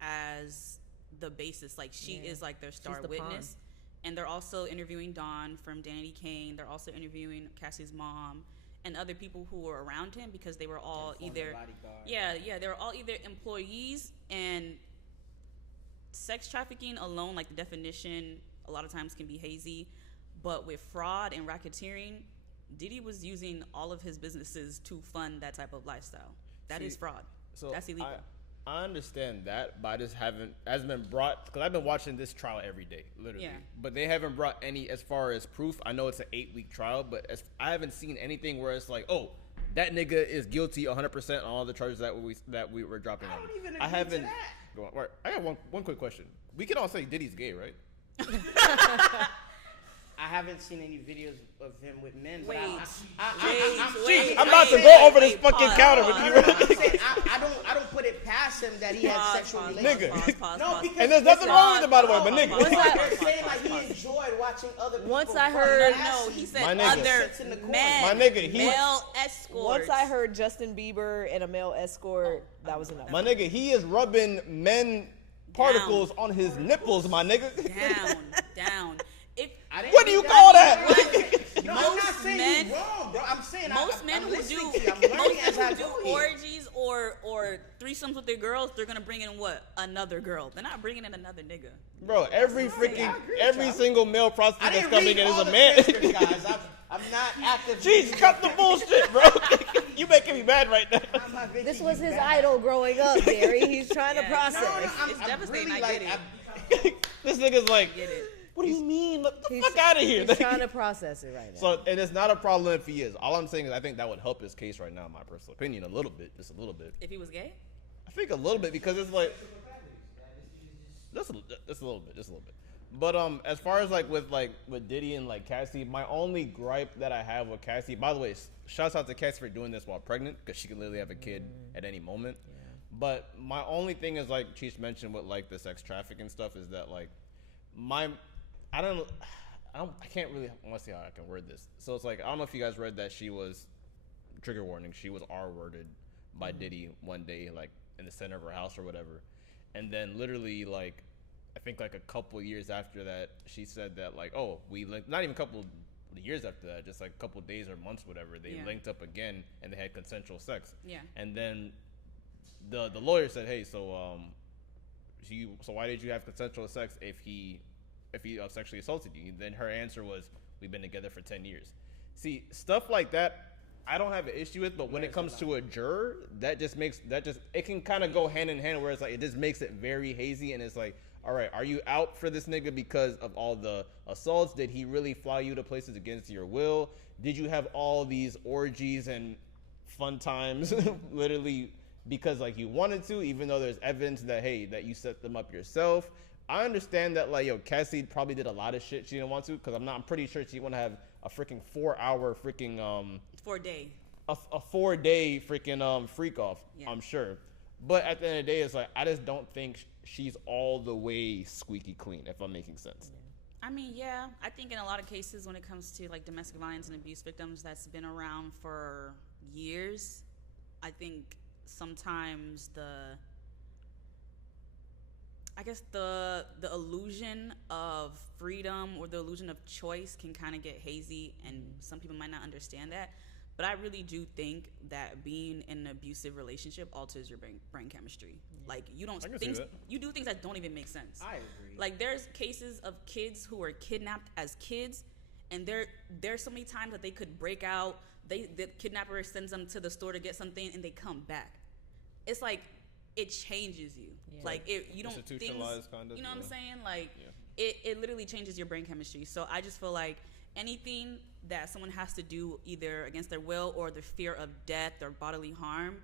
as the basis. Like she is like their star the witness, and they're also interviewing Dawn from Danity Kane. They're also interviewing Cassie's mom and other people who were around him because they were all Former either bodyguard. they were all either employees, and sex trafficking alone, like the definition a lot of times can be hazy, but with fraud and racketeering, Diddy was using all of his businesses to fund that type of lifestyle. That is fraud. So That's illegal. I understand that, but I just hasn't been brought, because I've been watching this trial every day, literally. Yeah. But they haven't brought any as far as proof. I know it's an 8-week trial, but I haven't seen anything where it's like, oh, that nigga is guilty 100% on all the charges that we were dropping on. I don't even I agree haven't. to that. Go on. Right. I got one quick question. We can all say Diddy's gay, right? I haven't seen any videos of him with men. But Wait, I'm I'm about to go over this fucking pause, counter pause, with you. I'm Right? saying I don't put it past him that he has sexual relations. Nigga. No, because And there's nothing wrong with it, by the way, but nigga. Once I- they're saying like he enjoyed watching other people. Once I fuck heard- ass. No, he said My nigga. other Sits in the corner. men, My nigga, he- male escorts. Once I heard Justin Bieber and a male escort, that was enough. My nigga, he is rubbing men particles on his nipples, my nigga. down. If I didn't What do you think call that? that? No, I'm not Most saying men- you're wrong, bro. I'm saying most men I'm who listening do to you. I'm learning most as men I who do go here. orgies or threesomes with their girls, they're gonna bring in what? Another girl. They're not bringing in another nigga. Bro, every I agree with every y'all. single male prostitute I that's didn't coming read in is all a the man. transcripts, guys. I'm not active. Jeez, cut the bullshit, bro. You making me mad right now. I'm not making This was you his mad. idol growing up, Gary. He's trying to Yeah. process. It's devastating, I get This nigga's like, Get it? what do you mean? Let the He's- fuck out of here. He's trying to process it right now. So, and it's not a problem if he is. All I'm saying is I think that would help his case right now, in my personal opinion, a little bit, just a little bit. If he was gay? I think a little bit because it's like just a little bit. But as far as like with Diddy and like Cassie, my only gripe that I have with Cassie, by the way, shouts out to Cassie for doing this while pregnant because she can literally have a kid at any moment. Yeah. But my only thing is like Cheech mentioned with like the sex trafficking stuff is that like I can't really want to see how I can word this. So it's like I don't know if you guys read that she was trigger warning. She was R-worded by Diddy one day, like in the center of her house or whatever, and then literally like I think like a couple years after that, she said that like we linked. Not even a couple years after that, just like a couple days or months, whatever. They linked up again and they had consensual sex. Yeah. And then the lawyer said, hey, so why did you have consensual sex if he sexually assaulted you? Then her answer was, we've been together for 10 years. See, stuff like that, I don't have an issue with, but when it Where's comes the to a juror, it can kind of go hand in hand where it's like, it just makes it very hazy, and it's like, all right, are you out for this nigga because of all the assaults? Did he really fly you to places against your will? Did you have all these orgies and fun times literally because like you wanted to, even though there's evidence that, hey, that you set them up yourself? I understand that, like, yo, Cassie probably did a lot of shit she didn't want to, because I'm pretty sure she want to have a freaking 4-hour freaking 4-day. a 4-day freaking freak off. Yeah. I'm sure, but at the end of the day, it's like, I just don't think she's all the way squeaky clean, if I'm making sense. I mean, yeah, I think in a lot of cases when it comes to like domestic violence and abuse victims that's been around for years, I think sometimes the illusion of freedom or the illusion of choice can kind of get hazy, and some people might not understand that. But I really do think that being in an abusive relationship alters your brain chemistry. Like, you do things that don't even make sense. I agree. Like, there's cases of kids who were kidnapped as kids, and there's so many times that they could break out. The kidnapper sends them to the store to get something, and they come back. It's like, it changes you. Yeah. Like, you don't institutionalized kind of. You know what I'm saying? Like, it literally changes your brain chemistry. So I just feel like anything that someone has to do either against their will or the fear of death or bodily harm,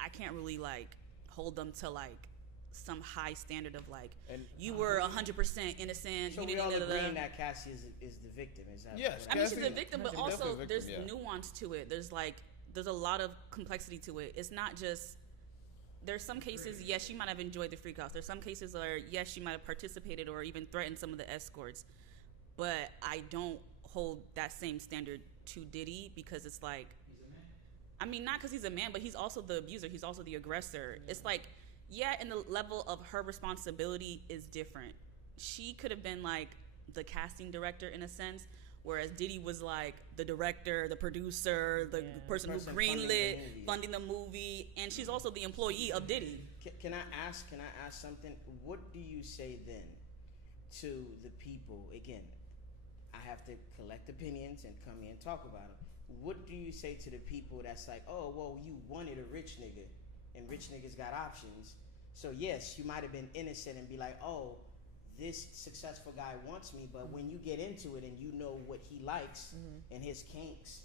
I can't really like hold them to like some high standard of like, and you were 100% innocent. So you we didn't all agreeing that Cassie is the victim. Is that? Yes, I mean, she's a victim, but also there's yeah. nuance to it. There's a lot of complexity to it. It's not just. There's some cases, yes, she might have enjoyed the freak offs. There's some cases where, yes, she might have participated or even threatened some of the escorts. But I don't hold that same standard to Diddy, because it's like, he's a man. I mean, not because he's a man, but he's also the abuser. He's also the aggressor. Yeah. It's like, yeah, and the level of her responsibility is different. She could have been like the casting director in a sense, whereas Diddy was like the director, the producer, the person who greenlit, funding the movie, and she's also the employee of Diddy. Can I ask something? What do you say then to the people? Again, I have to collect opinions and come here and talk about them. What do you say to the people that's like, oh, well, you wanted a rich nigga, and rich niggas got options. So yes, you might have been innocent and be like, oh, this successful guy wants me, but when you get into it and you know what he likes and his kinks,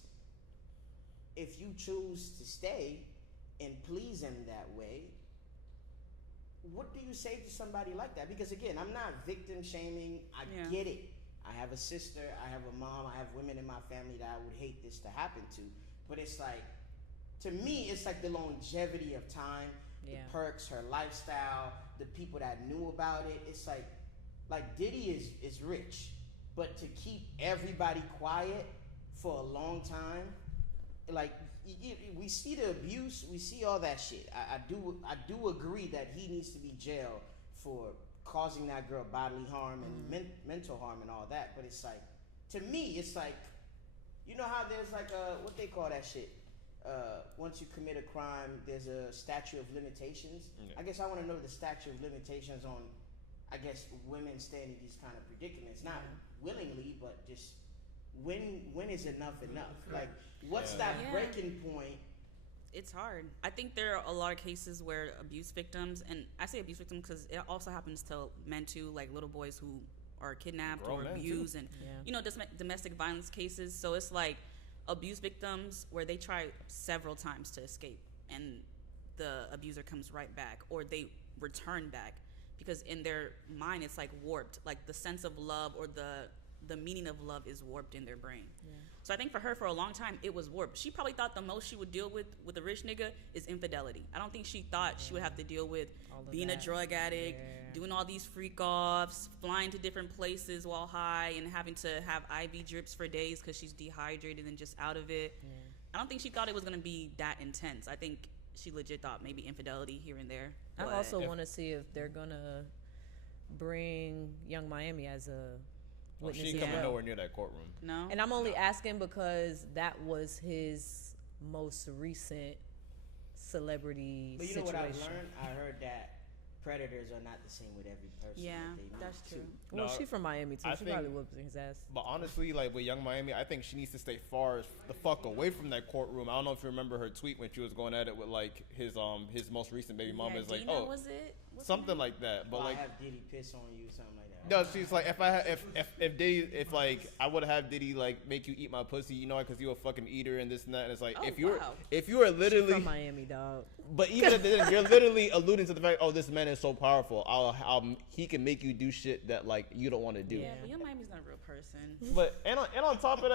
if you choose to stay and please him that way, what do you say to somebody like that? Because again, I'm not victim shaming. I get it. I have a sister, I have a mom, I have women in my family that I would hate this to happen to. But it's like, to me, it's like the longevity of time, the perks, her lifestyle, the people that knew about it. It's like Diddy is rich, but to keep everybody quiet for a long time, like we see the abuse, we see all that shit. I do agree that he needs to be jailed for causing that girl bodily harm and mental harm and all that. But it's like, to me, it's like, you know how there's like what they call that shit? Once you commit a crime, there's a statute of limitations. Yeah. I guess I want to know the statute of limitations on, I guess, women staying in these kind of predicaments, not willingly, but just when is enough? Like, what's that breaking point? It's hard. I think there are a lot of cases where abuse victims, and I say abuse victims because it also happens to men too, like little boys who are kidnapped or abused, and you know, domestic violence cases. So it's like abuse victims where they try several times to escape, and the abuser comes right back, or they return back. Because in their mind, it's like warped. Like the sense of love or the meaning of love is warped in their brain. Yeah. So I think for her, for a long time, it was warped. She probably thought the most she would deal with a rich nigga is infidelity. I don't think she thought she would have to deal with being a drug addict, doing all these freak offs, flying to different places while high, and having to have IV drips for days because she's dehydrated and just out of it. Yeah. I don't think she thought it was going to be that intense. I think she legit thought maybe infidelity here and there. I also want to see if they're gonna bring Young Miami as a witness. She coming nowhere near that courtroom. No. And I'm only asking because that was his most recent celebrity situation. But you know what I've learned? I heard that predators are not the same with every person. Yeah, that they meet, that's too. true. Well, No, she from Miami too. I She think- probably whooped his ass. But honestly, like with Young Miami, I think she needs to stay far as the fuck away from that courtroom. I don't know if you remember her tweet when she was going at it with like his most recent baby mama Yeah, is like, Dina, oh, was it? What's her something name? like that. But Well, like, I have Diddy piss on you, something like that. no, she's like, if Diddy, if like I would have Diddy like make you eat my pussy, you know, because you a fucking eater and this and that. And it's like Oh, if you wow. are She literally, from Miami, dog. but even if you're literally alluding to the fact, oh, this man is so powerful, he can make you do shit that like you don't want to do. Yeah, but Young Miami's not a real person. But and on top of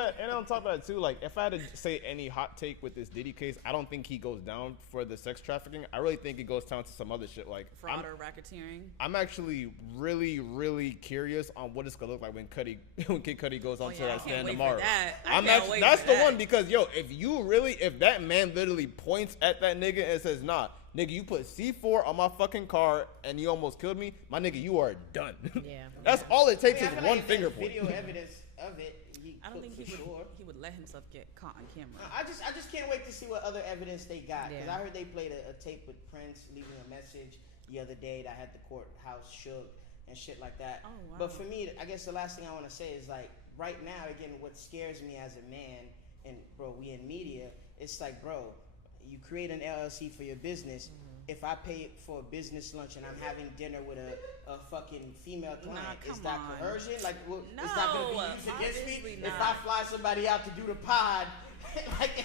that too, like if I had to say any hot take with this Diddy case, I don't think he goes down for the sex trafficking. I really think it goes down to some other shit like Fraud or racketeering. I'm actually really curious on what it's gonna look like when Kid Cudi goes on to yeah, I that can't stand wait for tomorrow. that. I I'm can't actually wait that's for the that. one because yo, if that man literally points at that nigga and says, nah, nigga, you put C4 on my fucking car and you almost killed me, my nigga, you are done. Yeah. That's all it takes I is feel one like if finger there's point. video evidence of it. I don't think for he would. sure. He would let himself get caught on camera. I just can't wait to see what other evidence they got. Because Yeah. I heard they played a tape with Prince leaving a message the other day that had the courthouse shook and shit like that. Oh, wow. But for me, I guess the last thing I want to say is like right now, again, what scares me as a man, and bro, we in media, it's like, bro, you create an LLC for your business. If I pay for a business lunch and I'm having dinner with a fucking female client, is come that on. coercion? Like, is No, that going to be used against me obviously if I not. fly somebody out to do the pod? Like,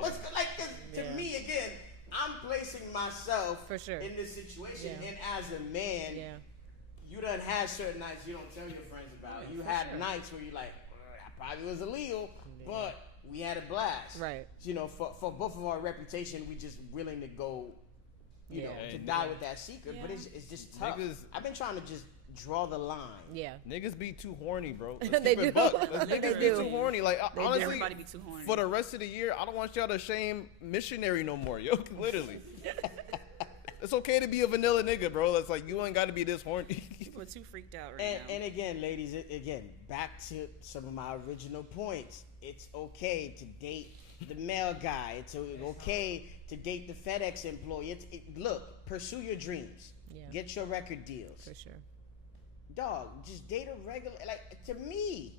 what's like? 'Cause to Yeah. me, again, I'm placing myself For sure. in this situation, Yeah. and as a man, Yeah. you done had certain nights you don't tell your friends about. You for had sure. nights where you like, that probably was illegal, but we had a blast. Right. You know, for both of our reputation, we just willing to go, you know, Yeah. to And- die with that secret. But Yeah. it's just tough. Niggas- I've been trying to just draw the line. Yeah. Niggas be too horny, bro. They Let's keep it do. buck. Let's They niggas be do. too horny. Like They do. honestly, Everybody be too horny. for the rest of the year, I don't want y'all to shame missionary no more, yo. Literally, it's okay to be a vanilla nigga, bro. It's like you ain't got to be this horny. People are too freaked out right And, now. and again, ladies, again, back to some of my original points. It's okay to date the male guy. It's okay to date the FedEx employee. Look, pursue your dreams. Yeah. Get your record deals. For sure. Dog, just date a regular, like, to me.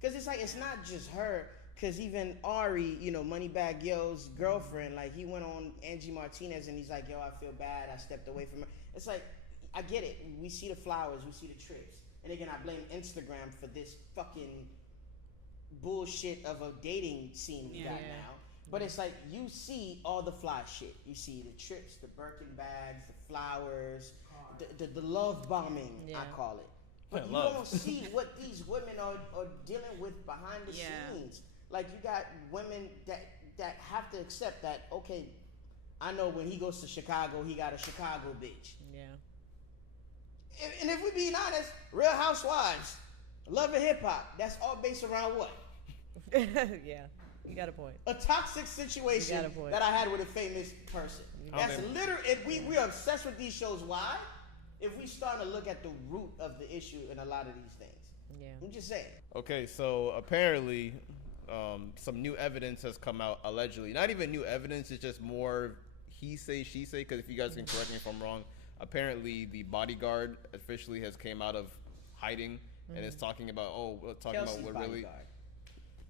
Because it's like, it's not just her. Because even Ari, you know, Moneybag Yo's girlfriend, like, he went on Angie Martinez and he's like, yo, I feel bad. I stepped away from her. It's like, I get it. We see the flowers. We see the trips. And again, I blame Instagram for this fucking bullshit of a dating scene we got Yeah. now. But it's like, you see all the fly shit. You see the trips, the Birkin bags, the flowers, the love bombing, Yeah. I call it. But Yeah, you love. don't see what these women are dealing with behind the Yeah. scenes. Like, you got women that have to accept that, okay, I know when he goes to Chicago, he got a Chicago bitch. Yeah. And if we being honest, Real Housewives, Love and Hip Hop, that's all based around what? Yeah. You got a point. A toxic You situation got a point. that I had with a famous person. I That's think- literally, and we're obsessed with these shows. Why? If we start to look at the root of the issue in a lot of these things. Yeah. I'm just saying. Okay, so apparently, some new evidence has come out allegedly. Not even new evidence; it's just more he say, she say. Because if you guys can correct me if I'm wrong, apparently the bodyguard officially has came out of hiding and is talking about Kelsey's what bodyguard. really.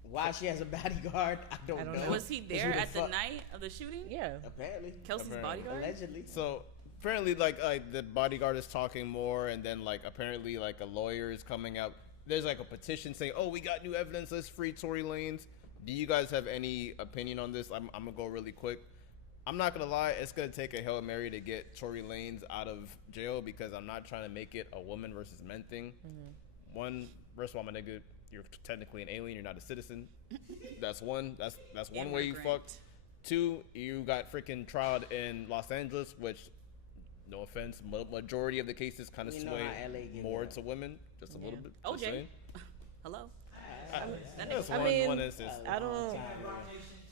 Why she has a bodyguard, I don't I don't know. know. Was he 'Cause there who at the fuck- night of the shooting? Yeah. Apparently. Kelsey's Apparently. bodyguard? Allegedly. So apparently, like the bodyguard is talking more, and then like apparently like a lawyer is coming out. There's like a petition saying, "Oh, we got new evidence. Let's free Tory Lanez." Do you guys have any opinion on this? I'm gonna go really quick. I'm not gonna lie, it's gonna take a Hail Mary to get Tory Lanez out of jail because I'm not trying to make it a woman versus men thing. One, first of all, my nigga, you're technically an alien. You're not a citizen. That's one. That's one way you Immigrant. fucked. Two, you got freaking tried in Los Angeles, which, no offense, majority of the cases kind of You know sway how LA give more it up. to women, just a little bit. just OJ. saying. Hello? That's I one, mean, one instance.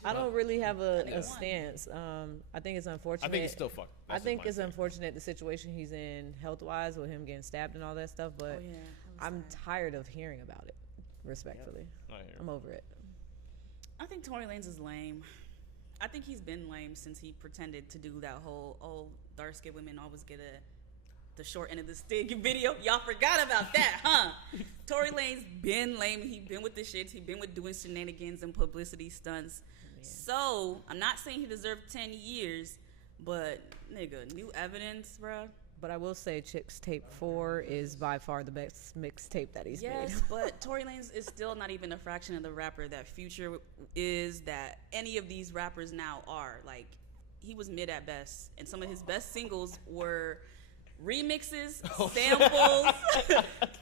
I don't really have a Anyone. stance. I think it's unfortunate. I think he's still fucked. I That's just think my it's take. unfortunate the situation he's in health wise with him getting stabbed and all that stuff, but Oh, yeah. I'm tired of hearing about it. Respectfully. I hear I'm over it. I think Tory Lanez is lame. I think he's been lame since he pretended to do that whole, dark skinned women always get the short end of the stick video. Y'all forgot about that, huh? Tory Lanez been lame. He been with the shits. He been with doing shenanigans and publicity stunts. Yeah. So I'm not saying he deserved 10 years, but nigga, new evidence, bruh. But I will say Chicks Tape 4 is by far the best mixtape that he's made. Yes, but Tory Lanez is still not even a fraction of the rapper that Future is, that any of these rappers now are. Like, he was mid at best. And some of his best singles were remixes, samples,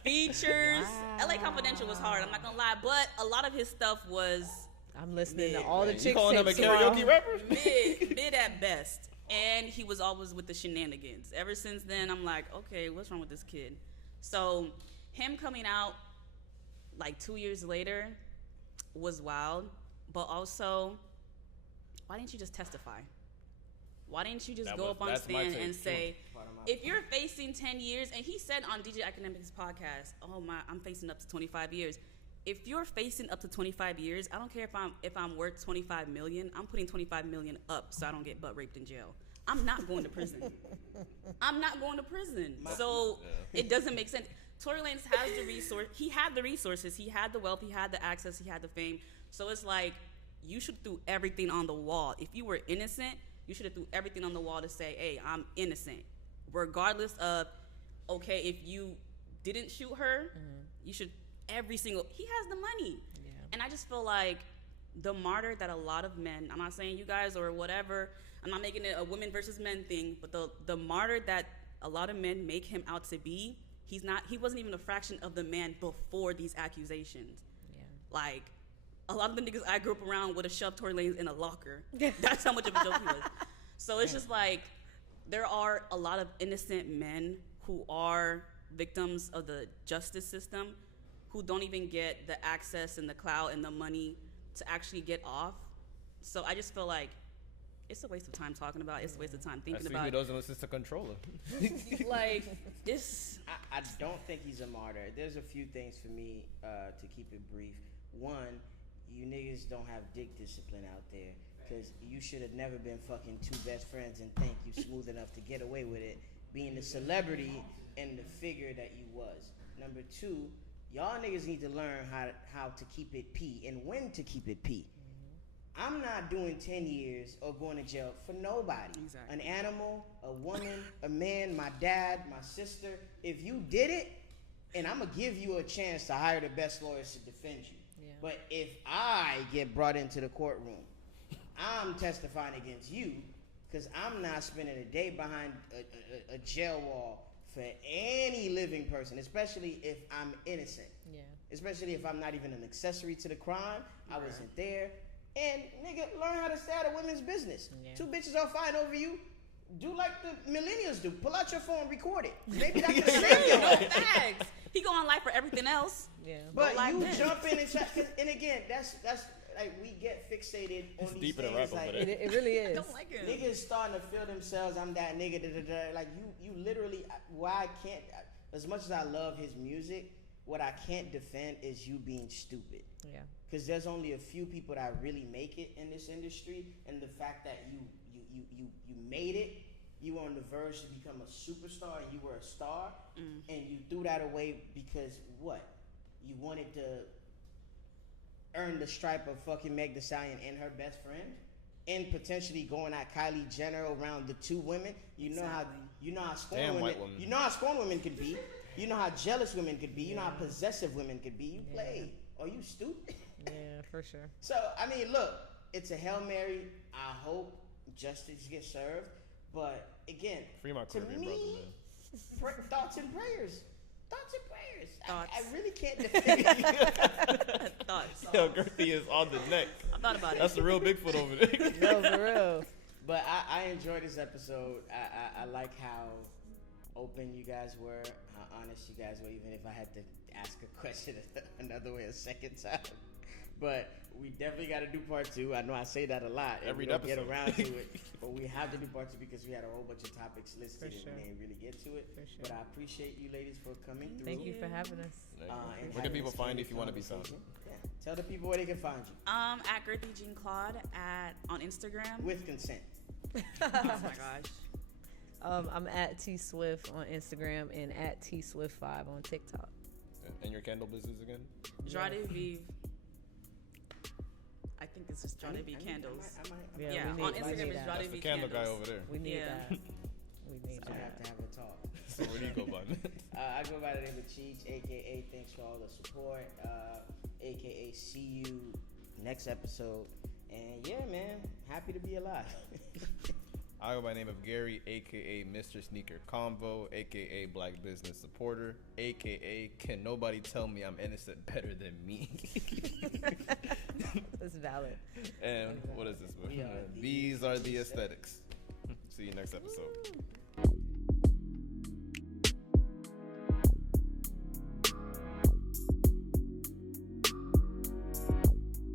features. Wow. LA Confidential was hard, I'm not gonna lie. But a lot of his stuff was I'm listening mid. to all the You Chicks calling him a Tapes. karaoke rapper? Mid at best. And he was always with the shenanigans. Ever since then, I'm like, okay, what's wrong with this kid? So him coming out like 2 years later was wild. But also, why didn't you just testify? Why didn't you just go up on stand and say, if you're facing 10 years, and he said on DJ Academic's podcast, oh my, I'm facing up to 25 years. If you're facing up to 25 years, I don't care if I'm worth 25 million. I'm putting 25 million up so I don't get butt raped in jail. I'm not going to prison. I'm not going to prison. So it doesn't make sense. Tory Lanez has the resource. He had the resources. He had the wealth. He had the access. He had the fame. So it's like you should threw everything on the wall. If you were innocent, you should have threw everything on the wall to say, hey, I'm innocent. Regardless of, okay, if you didn't shoot her, you should. He has the money. Yeah. And I just feel like the martyr that a lot of men, I'm not saying you guys or whatever, I'm not making it a women versus men thing, but the martyr that a lot of men make him out to be, he wasn't even a fraction of the man before these accusations. Yeah. Like, a lot of the niggas I grew up around would have shoved Tory Lanez in a locker. That's how much of a joke he was. So it's just like, there are a lot of innocent men who are victims of the justice system who don't even get the access and the clout and the money to actually get off. So I just feel like it's a waste of time talking about it. It's a waste of time thinking about it. Who doesn't listen to Controller. Like, this... I don't think he's a martyr. There's a few things for me to keep it brief. One, you niggas don't have dick discipline out there because you should have never been fucking two best friends and think you smooth enough to get away with it, being the celebrity and the figure that you was. Number two, y'all niggas need to learn how to keep it P and when to keep it P. I'm not doing 10 years or going to jail for nobody. Exactly. An animal, a woman, a man, my dad, my sister. If you did it, and I'm going to give you a chance to hire the best lawyers to defend you. Yeah. But if I get brought into the courtroom, I'm testifying against you because I'm not spending a day behind a jail wall for any living person, especially if I'm innocent. Yeah. Especially if I'm not even an accessory to the crime. I wasn't there. And nigga, learn how to stay out of women's business. Yeah. Two bitches are fighting over you. Do like the millennials do. Pull out your phone, record it. Maybe that's the same. No facts. He go on live for everything else. Yeah. But you jump in and chat. And again, that's like we get fixated on these things. Like, it really is. I don't like it. Niggas starting to feel themselves. I'm that nigga. Da, da, da. Like you literally. Why I can't. As much as I love his music, what I can't defend is you being stupid. Yeah. Because there's only a few people that really make it in this industry, and the fact that you made it, you were on the verge to become a superstar, and you were a star, and you threw that away because what? You wanted to earn the stripe of fucking Meg Thee Stallion and her best friend, and potentially going at Kylie Jenner around the two women. You know how scorned women. You know how scorned women could be. You know how jealous women could be. You know how possessive women could be. You played. Are you stupid? Yeah, for sure. So, I mean, look, it's a Hail Mary. I hope justice gets served. But, again, free my to me, thoughts and prayers. Thoughts and prayers. Thoughts. I really can't defend it. Thoughts. Yo, Gertie is on the neck. I thought about it. That's the real Bigfoot over there. No, for real. But I enjoyed this episode. I like how open you guys were, how honest you guys were, even if I had to ask a question another way a second time. But we definitely got to do part two. I know I say that a lot. Every we don't episode. Get around to it. But we have to do part two because we had a whole bunch of topics listed sure. and we didn't really get to it. For sure. But I appreciate you ladies for coming through. Thank you for having us. Where can people find you if you want to be found? Yeah. Tell the people where they can find you. At Girthy Jean Claude on Instagram. With consent. Oh my gosh. I'm at T Swift on Instagram and at T Swift 5 on TikTok. And your candle business again? Joie de vivre. I think it's just Joie de vivre candles. Yeah, on Instagram it's Joie That's de the vivre candle guy candles. over there. We need Yeah. that. We need So I that. have to have a talk. So where do you go by, man? I go by the name of Cheech, aka thanks for all the support, aka see you next episode. And yeah, man, happy to be alive. I go by the name of Gary, aka Mr. Sneaker Convo, aka Black Business Supporter, aka Can Nobody Tell Me I'm Innocent Better Than Me. That's valid. And what is this? We are These are the aesthetics. See you next episode.